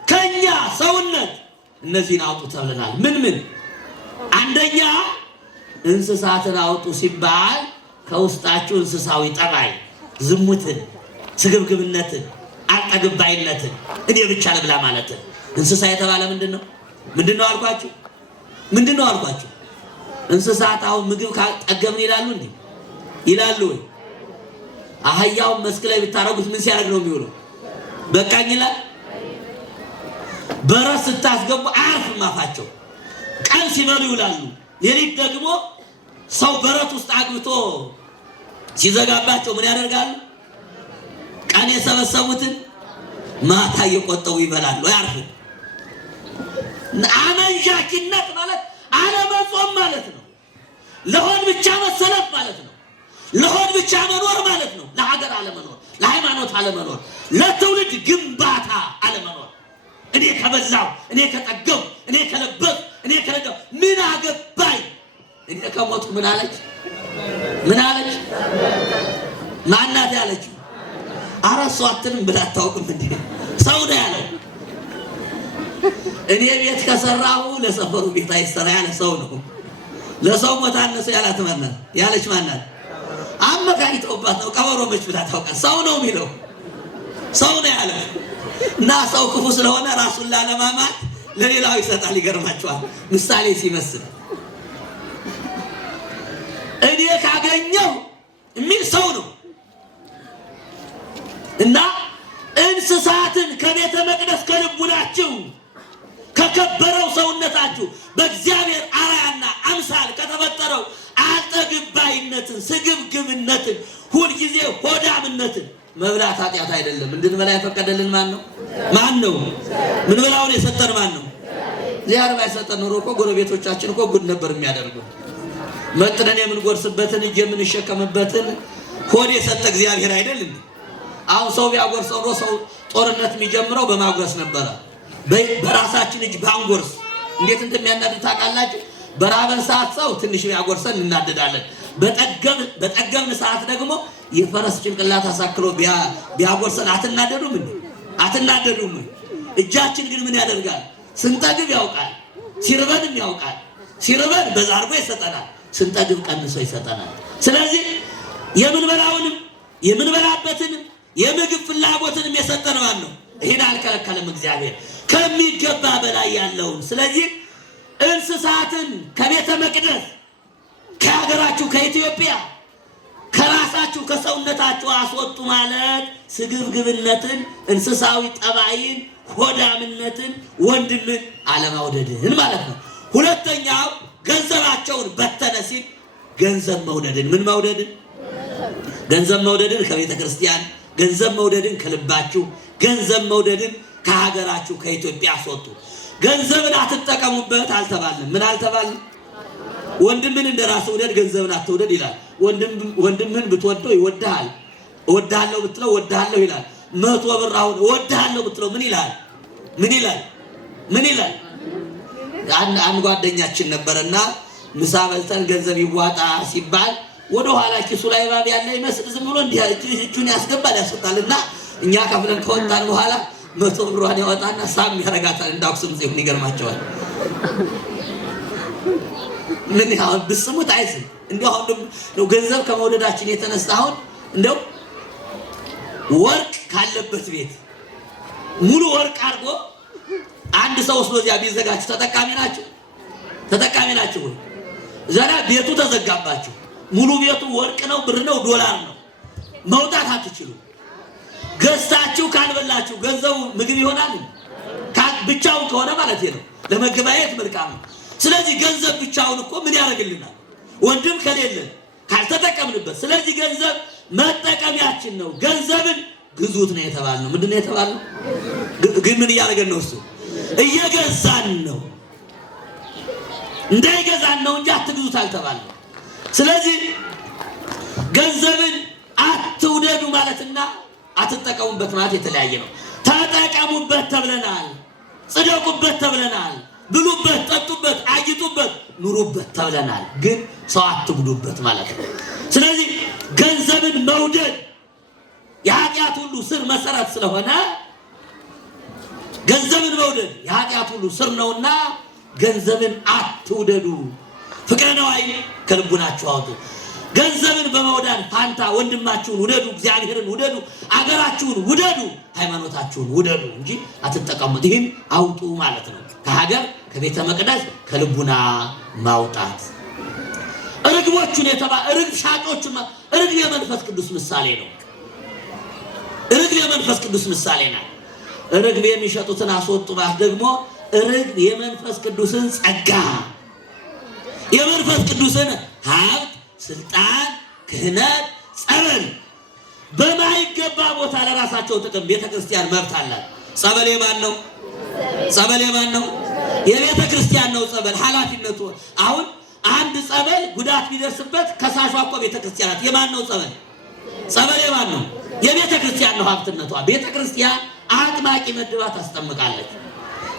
ከኛ ሰውነት እነዚህን አውጡ ተብለናል። ምን? አንደኛ እንስሳትን አውጡ ሲባል ከውስጣችሁ እንስሳዊ ጠባይ፣ ዝሙትን፣ ስግብግብነትን፣ አልጠግባይነትን፣ እኔ ብቻ ልብላ ማለትን። እንስሳ የተባለ ምንድነው? ምንድነው አልኳችሁ? ምንድነው አልኳችሁ? እንስሳት አሁን ምግብ ካጠገብን ይላሉ እንዴ? ይላሉ ወይ? አህያውን መስክ ላይ ብታረጉት ምን ሲያደርግ ነው የሚውለው? በቃኝ ይላል። በረስ ስታስገቡ አያርፍም አፋቸው። ቀን ሲበሉ ይውላሉ። ሌሊት ደግሞ ሰው በረት ውስጥ አግብቶ ሲዘጋባቸው ምን ያደርጋሉ? ቀን የሰበሰቡትን ማታ እየቆጠቡ ይበላሉ። አያርፍም። አመንዣኪነት ማለት አለመጾም ማለት ነው። ለሆድ ብቻ መሰለፍ ማለት ነው። ለሆድ ብቻ መኖር ማለት ነው። ለሀገር አለመኖር፣ ለሃይማኖት አለመኖር፣ ለትውልድ ግንባታ አለመኖር። እኔ ከበዛው፣ እኔ ከጠገው፣ እኔ ከለበስ፣ እኔ ከለገው ምን አገባኝ? እኔ ከሞቱ ምን አለች? ምን አለች? ማናት ያለችው? አራሷ አትንም ብላ አታውቅም እንዴ? ሰው ነው ያለው። እኔ ቤት ከሰራሁ ለሰፈሩ ቤት አይሰራ ያለ ሰው ነው። ለሰው ሞት አነሰ ያላት ማናት? ያለች ማናት? አመካኝተውባት ነው። ቀበሮ መች ብላ ታውቃ? ሰው ነው የሚለው ሰው ነው ያለ እና ሰው ክፉ ስለሆነ ራሱን ላለማማት ለሌላው ይሰጣል። ይገርማቸዋል። ምሳሌ ሲመስል እኔ ካገኘው የሚል ሰው ነው እና እንስሳትን ከቤተ መቅደስ ከልቡናችሁ ከከበረው ሰውነታችሁ በእግዚአብሔር አርአያና አምሳል ከተፈጠረው አልጠግባይነትን፣ ስግብግብነትን፣ ሁልጊዜ ሆዳምነትን መብላት ኃጢአት አይደለም። እንድንበላ የፈቀደልን ማን ነው? ማን ነው? ምን በላውን የሰጠን ማን ነው? እግዚአብሔር ባይሰጠን ኖሮ እኮ ጎረቤቶቻችን እኮ ጉድ ነበር የሚያደርጉ። መጥነን የምንጎርስበትን እጅ የምንሸከምበትን ሆድ የሰጠ እግዚአብሔር አይደል እንዴ? አሁን ሰው ቢያጎርሰው ኖሮ ሰው ጦርነት የሚጀምረው በማጉረስ ነበረ። በራሳችን እጅ ባንጎርስ እንዴት እንደሚያናድድ ታውቃላችሁ? በራበን ሰዓት ሰው ትንሽ ቢያጎርሰን እናደዳለን። በጠገብን ሰዓት ደግሞ የፈረስ ጭንቅላት አሳክሎ ቢያጎርሰን አትናደዱም እንዴ? አትናደዱም? እጃችን ግን ምን ያደርጋል? ስንጠግብ ያውቃል፣ ሲርበንም ያውቃል። ሲርበን በዛ አድርጎ ይሰጠናል፣ ስንጠግብ ቀንሶ ይሰጠናል። ስለዚህ የምንበላውንም የምንበላበትንም የምግብ ፍላጎትንም የሰጠን ማን ነው? ይሄን አልከለከለም እግዚአብሔር ከሚገባ በላይ ያለውን። ስለዚህ እንስሳትን ከቤተ መቅደስ ከሀገራችሁ ከኢትዮጵያ ከራሳችሁ ከሰውነታችሁ አስወጡ ማለት ስግብግብነትን፣ እንስሳዊ ጠባይን፣ ሆዳምነትን፣ ወንድምን አለማውደድን ማለት ነው። ሁለተኛው ገንዘባቸውን በተነ ሲል ገንዘብ መውደድን። ምን መውደድን? ገንዘብ መውደድን ከቤተ ክርስቲያን፣ ገንዘብ መውደድን ከልባችሁ፣ ገንዘብ መውደድን ከሀገራችሁ ከኢትዮጵያ አስወጡ። ገንዘብን አትጠቀሙበት አልተባልንም። ምን አልተባልንም? ወንድምን እንደራስ ውደድ ገንዘብን አትውደድ ይላል። ወንድምን ብትወደው ይወድሃል። እወድሃለሁ ብትለው እወድሃለሁ ይላል። 100 ብር አሁን እወድሃለሁ ብትለው ምን ይላል? ምን ይላል? ምን ይላል? አንድ ጓደኛችን ነበርና ምሳ በልተን ገንዘብ ይዋጣ ሲባል ወደ ኋላ ኪሱ ላይ ባብ ያለ ይመስል ዝም ብሎ እንዲህ እጁን ያስገባል ያስወጣልና እኛ ከፍለን ከወጣን በኋላ 100 ብሯን ያወጣና ሳም ያረጋታል። እንዳክሱም ጽሁፍ ይገርማቸዋል። ምን ያው ብስሙት አይስም እንደው አሁን ነው ገንዘብ ከመውደዳችን የተነሳ አሁን እንደው ወርቅ ካለበት ቤት ሙሉ ወርቅ አድርጎ አንድ ሰው ወስዶዚያ ቢዘጋችሁ ተጠቃሚ ናችሁ? ተጠቃሚ ናችሁ ወይ? ዘራ ቤቱ ተዘጋባችሁ። ሙሉ ቤቱ ወርቅ ነው፣ ብር ነው፣ ዶላር ነው። መውጣት አትችሉ። ገዝታችሁ ካልበላችሁ ገንዘቡ ምግብ ይሆናል? ብቻውን ከሆነ ማለት ነው ለመገበያየት መልካም ነው። ስለዚህ ገንዘብ ብቻውን እኮ ምን ያደርግልናል? ወንድም ከሌለ ካልተጠቀምንበት። ስለዚህ ገንዘብ መጠቀሚያችን ነው። ገንዘብን ግዙት ነው የተባልነው። ምንድነው የተባልነው? ግን ምን እያደረገን ነው? እሱ እየገዛን ነው። እንዳይገዛን ነው እንጂ አትግዙት አልተባልንም። ስለዚህ ገንዘብን አትውደዱ ማለትና አትጠቀሙበት ማለት የተለያየ ነው። ተጠቀሙበት ተብለናል። ጽደቁበት ተብለናል። ብሉበት፣ ጠጡበት፣ አጊጡበት፣ ኑሩበት ተብለናል። ግን ሰው አትጉዱበት ማለት ነው። ስለዚህ ገንዘብን መውደድ የኃጢአት ሁሉ ስር መሰረት ስለሆነ ገንዘብን መውደድ የኃጢአት ሁሉ ስር ነውና ገንዘብን አትውደዱ። ፍቅረ ነዋይን ከልቡናችሁ አውጡ። ገንዘብን በመውደድ ፋንታ ወንድማችሁን ውደዱ፣ እግዚአብሔርን ውደዱ፣ አገራችሁን ውደዱ፣ ሃይማኖታችሁን ውደዱ እንጂ አትጠቀሙት። ይህን አውጡ ማለት ነው። ከሀገር ከቤተ መቅደስ ከልቡና ማውጣት። ርግቦቹን ርግብ ሻጮቹን ርግብ የመንፈስ ቅዱስ ምሳሌ ነው። ርግብ የመንፈስ ቅዱስ ምሳሌ ናት። ርግብ የሚሸጡትን አስወጡ ማለት ደግሞ ርግብ የመንፈስ ቅዱስን ጸጋ፣ የመንፈስ ቅዱስን ሀብት፣ ስልጣን፣ ክህነት፣ ጸበል በማይገባ ቦታ ለራሳቸው ጥቅም ቤተክርስቲያን መብት አላት። ጸበል የማን ነው? ጸበል የማን ነው? የቤተ ክርስቲያን ነው። ጸበል ኃላፊነቱ አሁን አንድ ጸበል ጉዳት ቢደርስበት ከሳሿ እኮ ቤተ ክርስቲያን ናት። የማን ነው ጸበል? ጸበል የማን ነው? የቤተ ክርስቲያን ነው ሀብትነቷ። ቤተ ክርስቲያን አጥማቂ መድባ ታስጠምቃለች።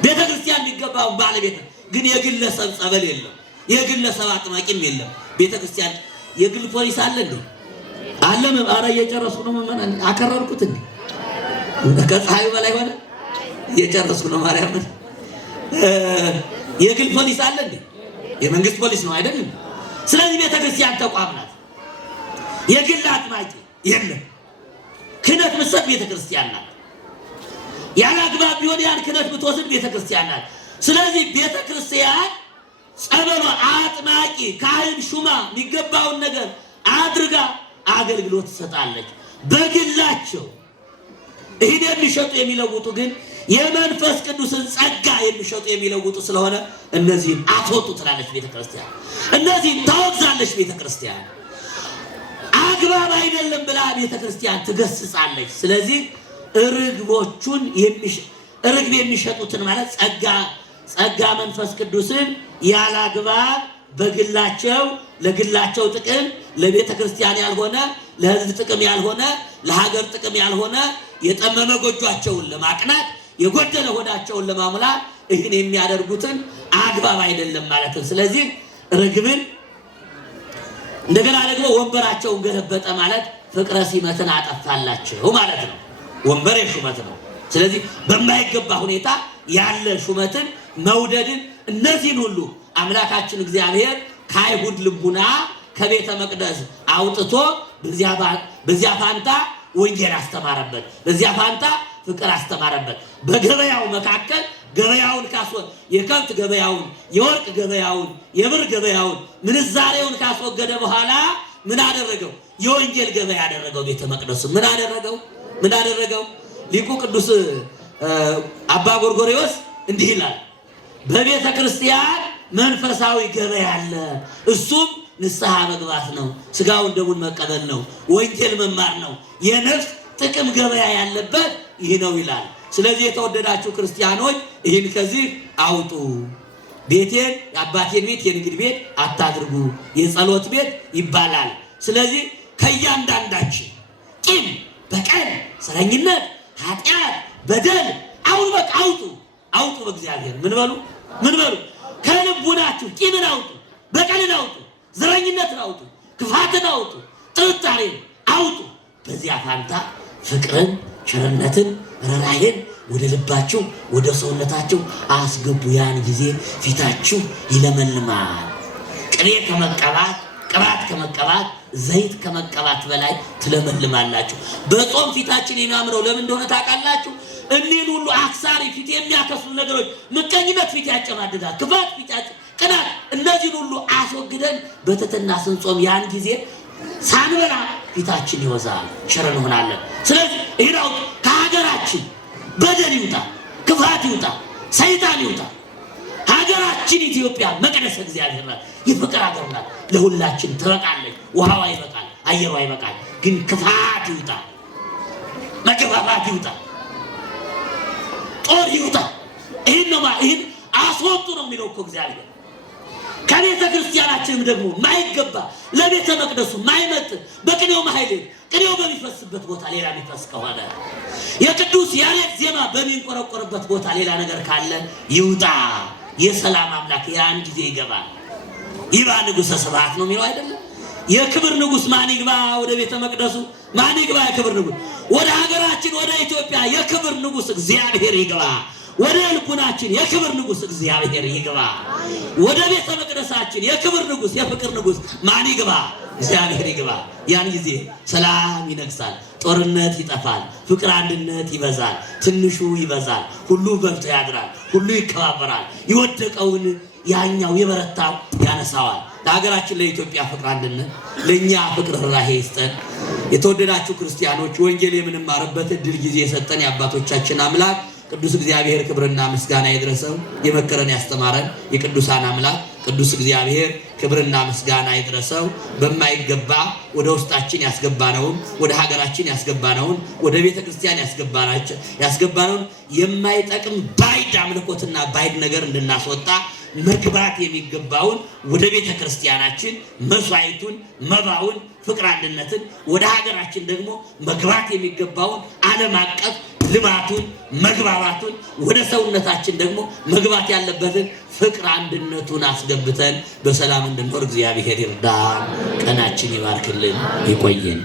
ቤተ ክርስቲያን የሚገባው ባለቤት ግን የግለሰብ ጸበል የለም። የግለሰብ አጥማቂም የለም። ቤተ ክርስቲያን የግል ፖሊስ አለ እንዴ? አለም አረ እየጨረሱ ነው መመናን አከረርኩት እንዴ? ከፀሐዩ በላይ ሆነ እየጨረስኩ ነው ማርያምን። የግል ፖሊስ አለ እንዴ? የመንግስት ፖሊስ ነው አይደለም? ስለዚህ ቤተ ክርስቲያን ተቋም ናት። የግል አጥማቂ የለም። ክህነት ምሰጥ ቤተ ክርስቲያን ናት። ያለ አግባብ ቢሆን ያን ክህነት ብትወስድ ቤተ ክርስቲያን ናት። ስለዚህ ቤተ ክርስቲያን ጸበሏ አጥማቂ ካህን ሹማ የሚገባውን ነገር አድርጋ አገልግሎት ትሰጣለች። በግላቸው ይህን የሚሸጡ የሚለውጡ ግን የመንፈስ ቅዱስን ጸጋ የሚሸጡ የሚለውጡ ስለሆነ እነዚህን አትወጡ ትላለች ቤተክርስቲያን። እነዚህን ታወግዛለች ቤተክርስቲያን። አግባብ አይደለም ብላ ቤተክርስቲያን ትገስጻለች። ስለዚህ ርግቦቹን ርግብ የሚሸጡትን ማለት ጸጋ መንፈስ ቅዱስን ያላግባብ በግላቸው ለግላቸው ጥቅም ለቤተ ክርስቲያን ያልሆነ ለሕዝብ ጥቅም ያልሆነ ለሀገር ጥቅም ያልሆነ የጠመመ ጎጇቸውን ለማቅናት የጎደለ ሆዳቸውን ለማሙላት ይህን የሚያደርጉትን አግባብ አይደለም ማለት ነው። ስለዚህ ርግብን እንደገና ደግሞ ወንበራቸውን ገለበጠ ማለት ፍቅረ ሲመትን አጠፋላቸው ማለት ነው። ወንበር የሹመት ነው። ስለዚህ በማይገባ ሁኔታ ያለ ሹመትን መውደድን እነዚህን ሁሉ አምላካችን እግዚአብሔር ከአይሁድ ልቡና ከቤተ መቅደስ አውጥቶ በዚያ ፋንታ ወንጌል አስተማረበት። በዚያ ፋንታ ፍቅር አስተማረበት። በገበያው መካከል ገበያውን የከብት ገበያውን፣ የወርቅ ገበያውን፣ የብር ገበያውን፣ ምንዛሬውን ካስወገደ በኋላ ምን አደረገው? የወንጌል ገበያ ያደረገው። ቤተ መቅደሱ ምን አደረገው? ሊቁ ቅዱስ አባ ጎርጎርዮስ እንዲህ ይላል፣ በቤተ ክርስቲያን መንፈሳዊ ገበያ አለ። እሱም ንስሐ መግባት ነው፣ ስጋውን ደሙን መቀበል ነው፣ ወንጌል መማር ነው። የነፍስ ጥቅም ገበያ ያለበት ይህ ነው ይላል። ስለዚህ የተወደዳችሁ ክርስቲያኖች ይህን ከዚህ አውጡ። ቤቴን የአባቴን ቤት የንግድ ቤት አታድርጉ፣ የጸሎት ቤት ይባላል። ስለዚህ ከእያንዳንዳችን ቂም፣ በቀል፣ ሰረኝነት፣ ኃጢአት፣ በደል አሁን በቃ አውጡ። በእግዚአብሔር ምን በሉ ከልቡናችሁ ቂምን አውጡ፣ በቀልን አውጡ፣ ዘረኝነትን አውጡ፣ ክፋትን አውጡ፣ ጥርጣሬን አውጡ። በዚያ ፋንታ ፍቅርን፣ ቸርነትን፣ ርኅራኄን ወደ ልባችሁ ወደ ሰውነታችሁ አስገቡ። ያን ጊዜ ፊታችሁ ይለመልማል። ቅቤ ከመቀባት ቅባት ከመቀባት ዘይት ከመቀባት በላይ ትለመልማላችሁ። በጾም ፊታችን የሚያምረው ለምን እንደሆነ ታውቃላችሁ? እኒህን ሁሉ አክሳሪ ፊት የሚያከስሉ ነገሮች፣ ምቀኝነት ፊት ያጨማድዳል፣ ክፋት ፊት ቅናት፣ እነዚህን ሁሉ አስወግደን በትሕትና ስንጾም ያን ጊዜ ሳንበላ ፊታችን ይወዛል፣ ቸር እንሆናለን። ስለዚህ ይሄው ከሀገራችን በደል ይውጣ፣ ክፋት ይውጣ፣ ሰይጣን ይውጣ። ሀገራችን ኢትዮጵያ መቅደሰ እግዚአብሔር ናት፣ የፍቅር ሀገር ናት። ለሁላችን ትበቃለች። ውሃዋ ይበቃል፣ አየሯ ይበቃል። ግን ክፋት ይውጣ፣ መገፋፋት ይውጣ፣ ጦር ይውጣ። ይህን አስወጡ ነው የሚለው እኮ እግዚአብሔር። ከቤተ ክርስቲያናችንም ደግሞ ማይገባ ለቤተ መቅደሱ ማይመጥ በቅኔው ማህሌት ቅኔው በሚፈስበት ቦታ ሌላ የሚፈስ ከሆነ የቅዱስ ያሬድ ዜማ በሚንቆረቆርበት ቦታ ሌላ ነገር ካለ ይውጣ። የሰላም አምላክ ያን ጊዜ ይገባል። ይባ ንጉሠ ስብሐት ነው የሚለው አይደለም? የክብር ንጉሥ ማን ይግባ ወደ ቤተ መቅደሱ? ማን ይግባ? የክብር ንጉሥ ወደ ሀገራችን ወደ ኢትዮጵያ የክብር ንጉሥ እግዚአብሔር ይግባ። ወደ ልቡናችን የክብር ንጉሥ እግዚአብሔር ይግባ። ወደ ቤተ መቅደሳችን የክብር ንጉሥ የፍቅር ንጉሥ ማን ይግባ? እግዚአብሔር ይግባ። ያን ጊዜ ሰላም ይነግሳል፣ ጦርነት ይጠፋል፣ ፍቅር አንድነት ይበዛል፣ ትንሹ ይበዛል፣ ሁሉ በልቶ ያድራል፣ ሁሉ ይከባበራል። የወደቀውን ያኛው የበረታው ያነሳዋል። ለሀገራችን ለኢትዮጵያ ፍቅር አንድነት፣ ለእኛ ፍቅር ርኅራኄ ይስጠን። የተወደዳችሁ ክርስቲያኖች ወንጌል የምንማርበት እድል ጊዜ የሰጠን የአባቶቻችን አምላክ ቅዱስ እግዚአብሔር ክብርና ምስጋና ይድረሰው። የመከረን ያስተማረን የቅዱሳን አምላክ ቅዱስ እግዚአብሔር ክብርና ምስጋና ይድረሰው። በማይገባ ወደ ውስጣችን ያስገባነውን፣ ወደ ሀገራችን ያስገባነውን፣ ወደ ቤተ ክርስቲያን ያስገባነውን የማይጠቅም ባዕድ አምልኮትና ባዕድ ነገር እንድናስወጣ መግባት የሚገባውን ወደ ቤተ ክርስቲያናችን መስዋዕቱን፣ መባውን፣ ፍቅር አንድነትን፣ ወደ ሀገራችን ደግሞ መግባት የሚገባውን ዓለም አቀፍ ልማቱን፣ መግባባቱን፣ ወደ ሰውነታችን ደግሞ መግባት ያለበትን ፍቅር አንድነቱን አስገብተን በሰላም እንድንኖር እግዚአብሔር ይርዳን። ቀናችን ይባርክልን፣ ይቆየን።